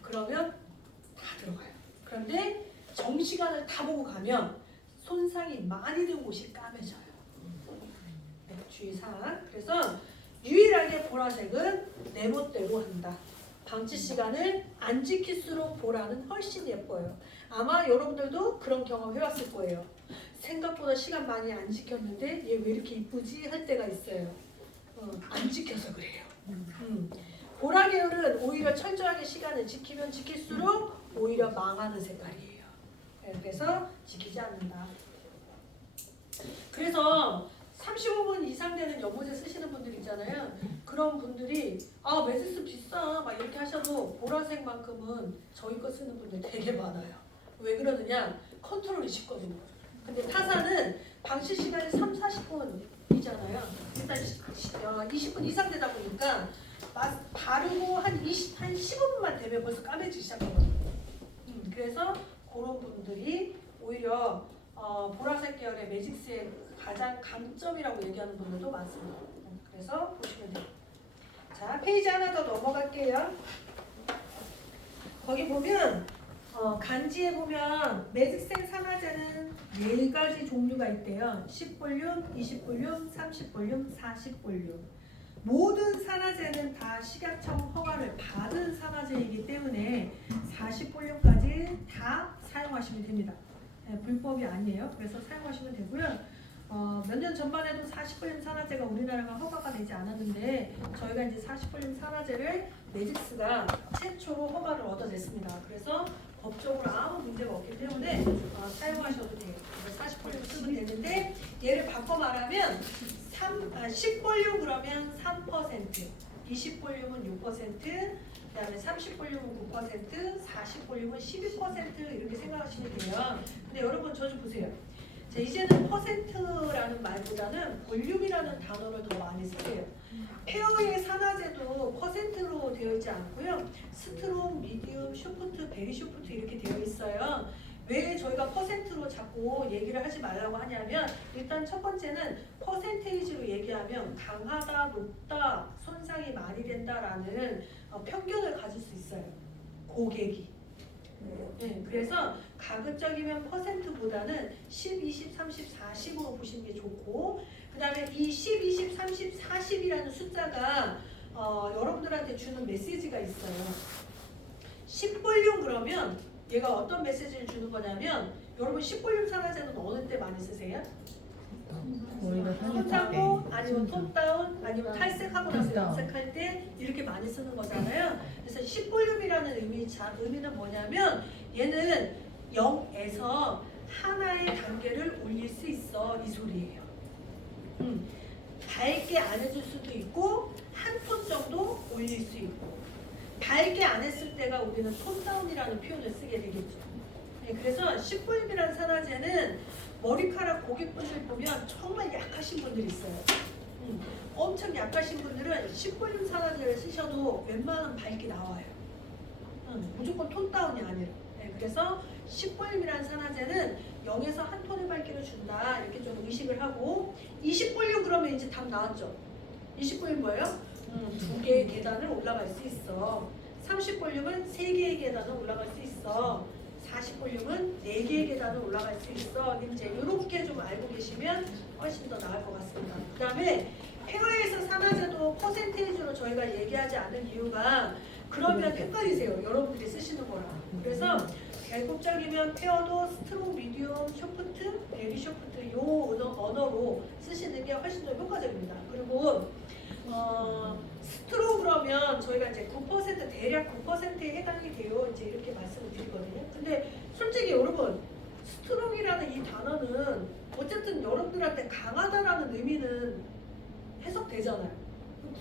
그러면 다 들어가요. 그런데 정시간을 다 보고 가면 손상이 많이 된 곳이 까매져요. 네, 주의사항. 그래서 유일하게 보라색은 내 멋대로 한다. 방치 시간을 안 지킬수록 보라는 훨씬 예뻐요. 아마 여러분들도 그런 경험 해봤을 거예요. 생각보다 시간 많이 안 지켰는데 얘 왜 이렇게 이쁘지? 할 때가 있어요. 안 지켜서 그래요. 보라 계열은 오히려 철저하게 시간을 지키면 지킬수록 오히려 망하는 색깔이에요. 네, 그래서 지키지 않는다. 그래서 35분 이상 되는 연모제 쓰시는 분들 있잖아요. 그런 분들이 매직스 비싸 막 이렇게 하셔도 보라색만큼은 저희 거 쓰는 분들 되게 많아요. 왜 그러느냐? 컨트롤이 쉽거든요. 근데 타사는 방치 시간이 3, 40분이잖아요. 일단 20분 이상 되다 보니까 바르고 한 15분만 되면 벌써 까매지기 시작하거든요. 그래서 그런 분들이 오히려 보라색 계열의 매직스의 가장 강점이라고 얘기하는 분들도 많습니다. 그래서 보시면 돼요. 자, 페이지 하나 더 넘어갈게요. 거기 보면 간지에 보면 매직생 산화제는 4가지 종류가 있대요. 10볼륨, 20볼륨, 30볼륨, 40볼륨. 모든 산화제는 다 식약청 허가를 받은 산화제이기 때문에 40볼륨까지 다 사용하시면 됩니다. 네, 불법이 아니에요. 그래서 사용하시면 되고요. 몇 년 전만 해도 40볼륨 산화제가 우리나라가 허가가 되지 않았는데 저희가 이제 40볼륨 산화제를 매직스가 최초로 허가를 얻어냈습니다. 그래서 법적으로 아무 문제가 없기 때문에 사용하셔도 돼요. 40볼륨 쓰면 되는데 얘를 바꿔 말하면 10볼륨 그러면 3%, 20볼륨은 6%, 그다음에 30볼륨은 9%, 40볼륨은 12% 이렇게 생각하시면 돼요. 근데 여러분 저 좀 보세요. 자, 이제는 퍼센트라는 말보다는 볼륨이라는 단어를 더 많이 쓰세요. 페어의 산화제도 퍼센트로 되어 있지 않고요. 스트롱, 미디움, 쇼프트, 베리 쇼프트 이렇게 되어 있어요. 왜 저희가 퍼센트로 자꾸 얘기를 하지 말라고 하냐면 일단 첫 번째는 퍼센테이지로 얘기하면 강하다, 높다, 손상이 많이 된다라는 편견을 가질 수 있어요. 고객이. 네, 그래서 가급적이면 퍼센트보다는 10, 20, 30, 40으로 보시는 게 좋고 그 다음에 이 10, 20, 30, 40이라는 숫자가 여러분들한테 주는 메시지가 있어요. 10볼륨 그러면 얘가 어떤 메시지를 주는 거냐면 여러분 10볼륨 산화제는 어느 때 많이 쓰세요? 손상고 아니면 톤다운 아니면 탈색하고 나서 염색할 때 이렇게 많이 쓰는 거잖아요. 그래서 10볼륨이라는 의미는 뭐냐면 얘는 0에서 하나의 단계를 올릴 수 있어 이 소리예요. 밝게 안 해줄 수도 있고 한 톤 정도 올릴 수 있고 밝게 안 했을 때가 우리는 톤다운이라는 표현을 쓰게 되겠죠. 네, 그래서 10볼륨이라는 산화제는 머리카락 고객분들 보면 정말 약하신 분들이 있어요. 엄청 약하신 분들은 10볼륨 산화제를 쓰셔도 웬만하면 밝게 나와요. 무조건 톤다운이 아니라. 네, 그래서 10볼륨이라는 산화제는 0에서 한 톤의 밝기를 준다 이렇게 좀 의식을 하고 20볼륨 그러면 이제 답 나왔죠. 20볼륨 뭐예요? 2개의 계단을 올라갈 수 있어. 30볼륨은 3개의 계단을 올라갈 수 있어. 40볼륨은 4개의 계단을 올라갈 수 있어. 이제 이렇게 좀 알고 계시면 훨씬 더 나을 것 같습니다. 그 다음에 페어에서 산화제도 퍼센테이지로 저희가 얘기하지 않은 이유가 그러면 헷갈리세요. 여러분들이 쓰시는 거랑. 그래서 결국적이면 페어도 스트롱, 미디움, 쇼프트, 베리 쇼프트 요 언어로 쓰시는 게 훨씬 더 효과적입니다. 그리고 스트롱 그러면 저희가 이제 9% 대략 9%에 해당이 돼요. 이제 이렇게 말씀을 드리거든요. 근데 솔직히 여러분 스트롱이라는 이 단어는 어쨌든 여러분들한테 강하다라는 의미는 해석되잖아요.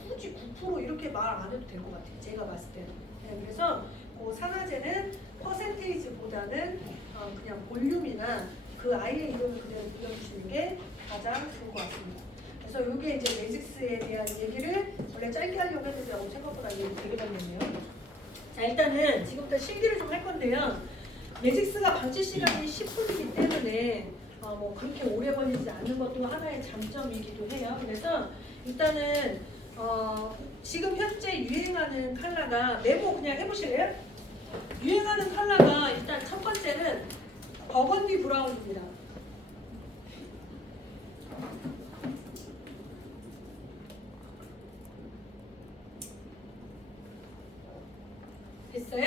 굳이 9% 이렇게 말 안 해도 될 것 같아요. 제가 봤을 때는. 네, 그래서 그 산화제는 퍼센테이지보다는 그냥 볼륨이나 그 아이의 이름을 그대로 불러주시는 게 가장 좋을 것 같습니다. 그래서 이게 이제 매직스에 대한 얘기를 원래 짧게 하려고 했는데 생각보다 얘기 되게 많이 했네요. 자, 일단은 지금부터 실기를 좀 할 건데요. 매직스가 방치 시간이 10분이기 때문에 뭐 그렇게 오래 걸리지 않는 것도 하나의 장점이기도 해요. 그래서 일단은 지금 현재 유행하는 컬러가 메모 그냥 해보실래요? 유행하는 컬러가 일단 첫 번째는 버건디 브라운입니다. 됐어요?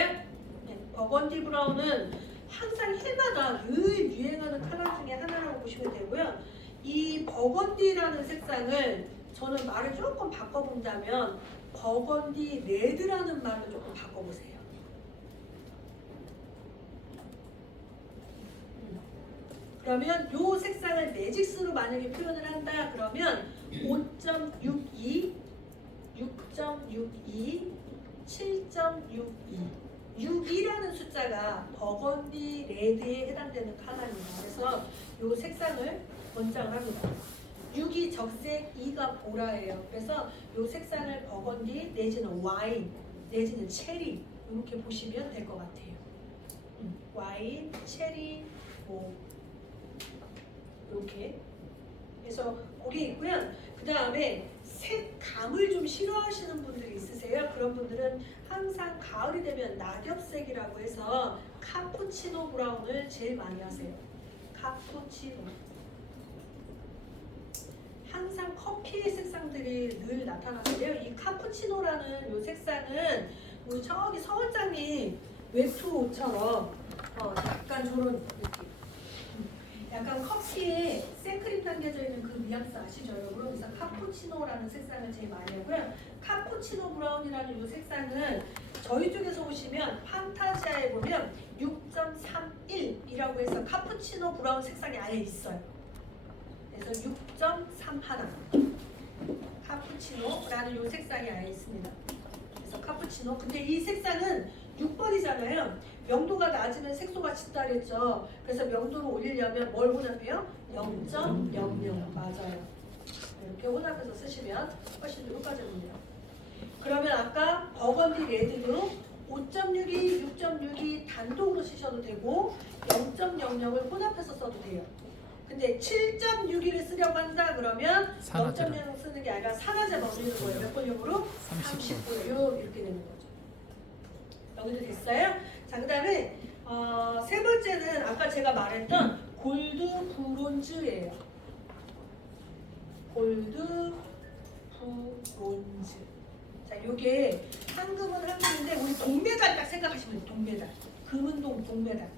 네, 버건디 브라운은 항상 해마다 늘 유행하는 컬러 중에 하나라고 보시면 되고요. 이 버건디라는 색상을 저는 말을 조금 바꿔본다면 버건디 레드라는 말로 조금 바꿔보세요. 그러면 이 색상을 매직스로 만약에 표현을 한다 그러면 5.62, 6.62, 7.62 6이라는 숫자가 버건디 레드에 해당되는 컬러입니다. 그래서 이 색상을 권장을 합니다. 6이 적색, 2가 보라예요. 그래서 이 색상을 버건디 내지는 와인 내지는 체리 이렇게 보시면 될 것 같아요. 와인, 체리, 뭐 이렇게 그래서 그게 있고요. 그 다음에 색감을 좀 싫어하시는 분들이 있으세요. 그런 분들은 항상 가을이 되면 낙엽색이라고 해서 카푸치노 브라운을 제일 많이 하세요. 카푸치노. 항상 커피의 색상들이 늘 나타나는데요. 이 카푸치노라는 이 색상은 우리 저기 서원장님 외투처럼 약간 저런 느낌. 약간 커피에 생크림 담겨져 있는 그 뉘앙스 아시죠 여러분? 그래서 카푸치노라는 색상을 제일 많이 하고요. 카푸치노 브라운이라는 이 색상은 저희 쪽에서 보시면 판타지아에 보면 6.31이라고 해서 카푸치노 브라운 색상이 아예 있어요. 그래서 6.31 카푸치노라는 이 색상이 아예 있습니다. 그래서 카푸치노. 근데 이 색상은 6번이잖아요. 명도가 낮으면 색소가 짙다 그랬죠. 그래서 명도를 올리려면 뭘 혼합해요? 0.00 맞아요. 이렇게 혼합해서 쓰시면 훨씬 더 효과적입니다. 그러면 아까 버건디 레드도 5.62, 6.62 단독으로 쓰셔도 되고 0.00을 혼합해서 써도 돼요. 근데 7.61을 쓰려고 한다 그러면 0.0 쓰는 게 아니라 산화제 넣는 거예요. 몇 볼륨으로? 30볼륨 이렇게 되는 거죠. 여기도 됐어요? 자, 그 다음에 세 번째는 아까 제가 말했던 골드 브론즈예요. 골드 브론즈. 자, 요게 황금은 황금인데 우리 동메달 딱 생각하시면 돼요. 동메달. 금은 동메달.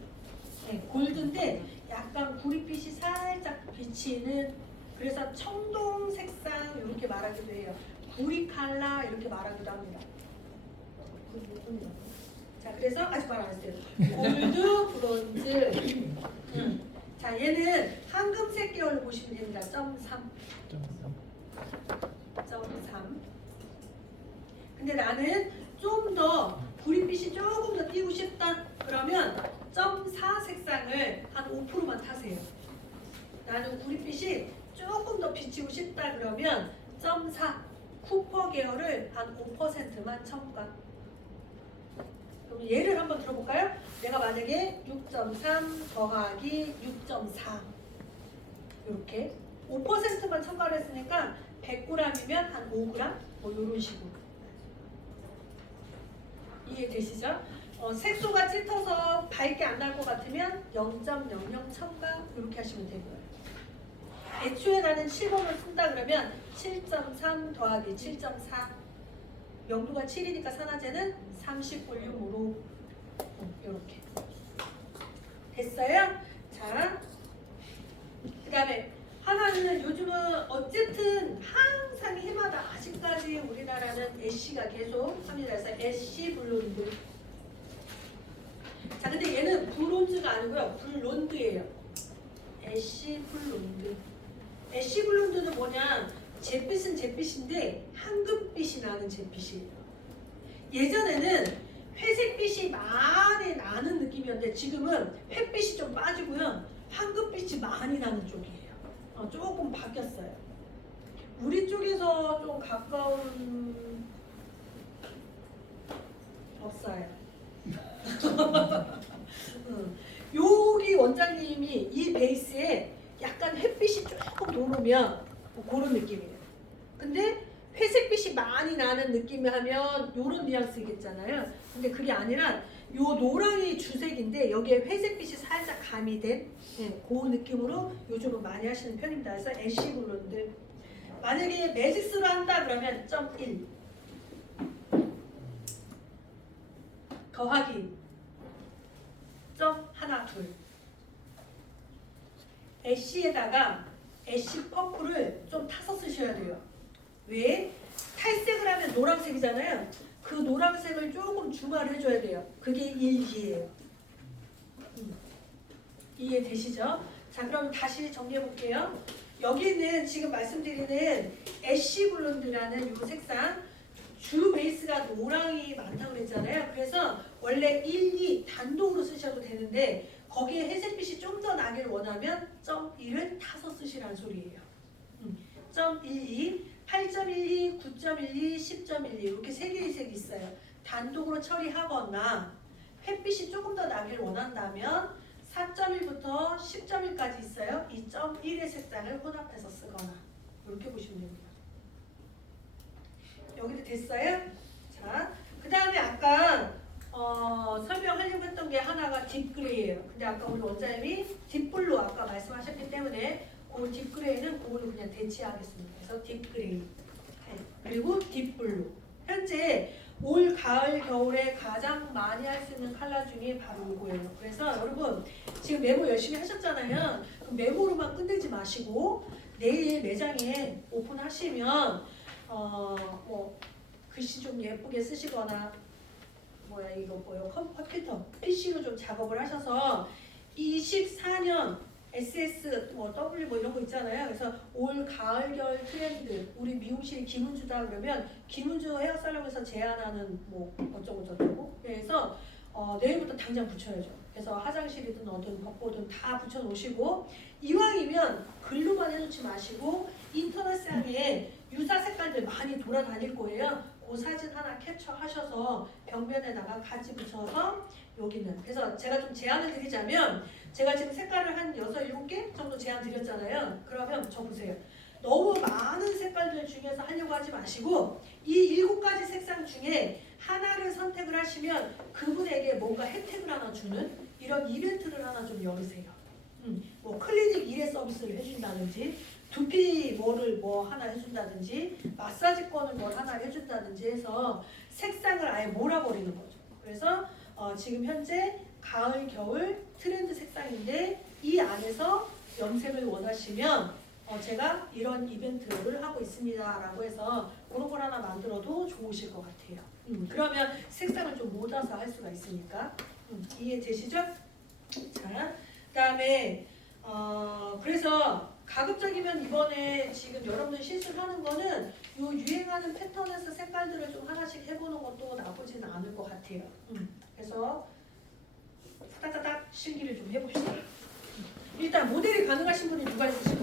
네, 골드인데 약간 구릿빛이 살짝 비치는 그래서 청동 색상 이렇게 말하기도 해요. 구리 칼라 이렇게 말하기도 합니다. 자, 그래서 아직 말 안 했어요. 골드 브론즈. 자, 얘는 황금색 계열로 보시면 됩니다. 0.3. 근데 나는 좀 더 구릿빛이 조금 더 띄고 싶다 그러면 0.4 색상을 한 5%만 타세요. 나는 구릿빛이 조금 더 비치고 싶다 그러면 0.4 쿠퍼 계열을 한 5%만 첨가. 그럼 예를 한번 들어볼까요? 내가 만약에 6.3 더하기 6.4 이렇게 5%만 첨가를 했으니까 100g이면 한 5g 뭐 이런 식으로 이해되시죠? 색소가 짙어서 밝게 안 날 것 같으면 0.00 첨가 이렇게 하시면 되고요. 애초에 나는 7번을 쓴다 그러면 7.3 더하기 7.4 명도가 7이니까 산화제는 30볼륨으로 이렇게 됐어요? 자, 그 다음에 하나는 요즘은 어쨌든 항상 해마다 아직까지 우리나라는 애쉬가 계속 합니다. 그래서 애쉬 블론드. 자, 근데 얘는 블론즈가 아니고요. 블론드예요. 애쉬 블론드. 애쉬 블론드는 뭐냐? 잿빛은 잿빛인데 황금빛이 나는 잿빛이에요. 예전에는 회색빛이 많이 나는 느낌이었는데 지금은 햇빛이 좀 빠지고요. 황금빛이 많이 나는 쪽이에요. 조금 바뀌었어요. 우리 쪽에서 좀 가까운 없어요. 여기 원장님이 이 베이스에 약간 햇빛이 조금 도르면 뭐 그런 느낌이에요. 근데 회색빛이 많이 나는 느낌이 하면 요런 뉘앙스겠잖아요. 근데 그게 아니라 요 노랑이 주색인데 여기에 회색빛이 살짝 가미된 그 느낌으로 요즘은 많이 하시는 편입니다. 그래서 애쉬 블론드. 만약에 매직스로 한다 그러면 0.1 더하기 0.12 애쉬에다가 애쉬 퍼플을 좀 타서 쓰셔야 돼요. 왜? 탈색을 하면 노란색이잖아요. 그 노란색을 조금 중화해줘야 돼요. 그게 1기예요. 이해되시죠? 자, 그럼 다시 정리해 볼게요. 여기는 지금 말씀드리는 애쉬 블론드라는 이 색상 주 베이스가 노랑이 많다고 그랬잖아요. 그래서 원래 1, 2 단독으로 쓰셔도 되는데 거기에 회색빛이 좀 더 나길 원하면 0.1을 타서 쓰시라는 소리예요. 0.12, 8.12, 9.12, 10.12 이렇게 세 개의 색이 있어요. 단독으로 처리하거나 햇빛이 조금 더 나길 원한다면 4.1부터 10.1까지 있어요. 이 0.1의 색상을 혼합해서 쓰거나 이렇게 보시면 됩니다. 여기도 됐어요? 자, 그 다음에 아까 설명하려고 했던 게 하나가 딥그레이예요. 근데 아까 우리 원장님이 딥블루 아까 말씀하셨기 때문에 그 딥그레이는 그걸로 그냥 대체하겠습니다. 그래서 딥그레이 그리고 딥블루. 현재 올, 가을, 겨울에 가장 많이 할 수 있는 컬러 중에 바로 이거예요. 그래서 여러분 지금 메모 열심히 하셨잖아요. 그럼 메모로만 끝내지 마시고 내일 매장에 오픈하시면 뭐 글씨 좀 예쁘게 쓰시거나 컴퓨터 PC로 좀 작업을 하셔서 24년 SS W 이런 거 있잖아요. 그래서 올 가을 겨울 트렌드 우리 미용실 김은주다 그러면 김은주 헤어살롱에서 제안하는 뭐 어쩌고 저쩌고 그래서 내일부터 당장 붙여야죠. 그래서 화장실이든 어든 벽보든 다 붙여 놓으시고 이왕이면 글로만 해놓지 마시고 인터넷상에 유사 색깔들 많이 돌아다닐 거예요. 그 사진 하나 캡처하셔서 벽면에다가 같이 붙여서 여기는 그래서 제가 좀 제안을 드리자면 제가 지금 색깔을 한 6, 7개 정도 제안 드렸잖아요. 그러면 저 보세요. 너무 많은 색깔들 중에서 하려고 하지 마시고 이 7가지 색상 중에 하나를 선택을 하시면 그분에게 뭔가 혜택을 하나 주는 이런 이벤트를 하나 좀 열으세요. 뭐 클리닉 1회 서비스를 해준다든지 두피 뭐를 뭐 하나 해준다든지 마사지권을 뭘 하나 해준다든지 해서 색상을 아예 몰아버리는 거죠. 그래서 지금 현재 가을 겨울 트렌드 색상인데 이 안에서 염색을 원하시면 제가 이런 이벤트를 하고 있습니다 라고 해서 그런 걸 하나 만들어도 좋으실 것 같아요. 그러면 색상을 좀 모아서 할 수가 있으니까 이해되시죠? 자, 그 다음에 그래서 가급적이면 이번에 지금 여러분들 실습하는 거는 요 유행하는 패턴에서 색깔들을 좀 하나씩 해보는 것도 나쁘지는 않을 것 같아요. 그래서 후다다닥 실기를 좀 해봅시다. 일단 모델이 가능하신 분이 누가 있으실까요?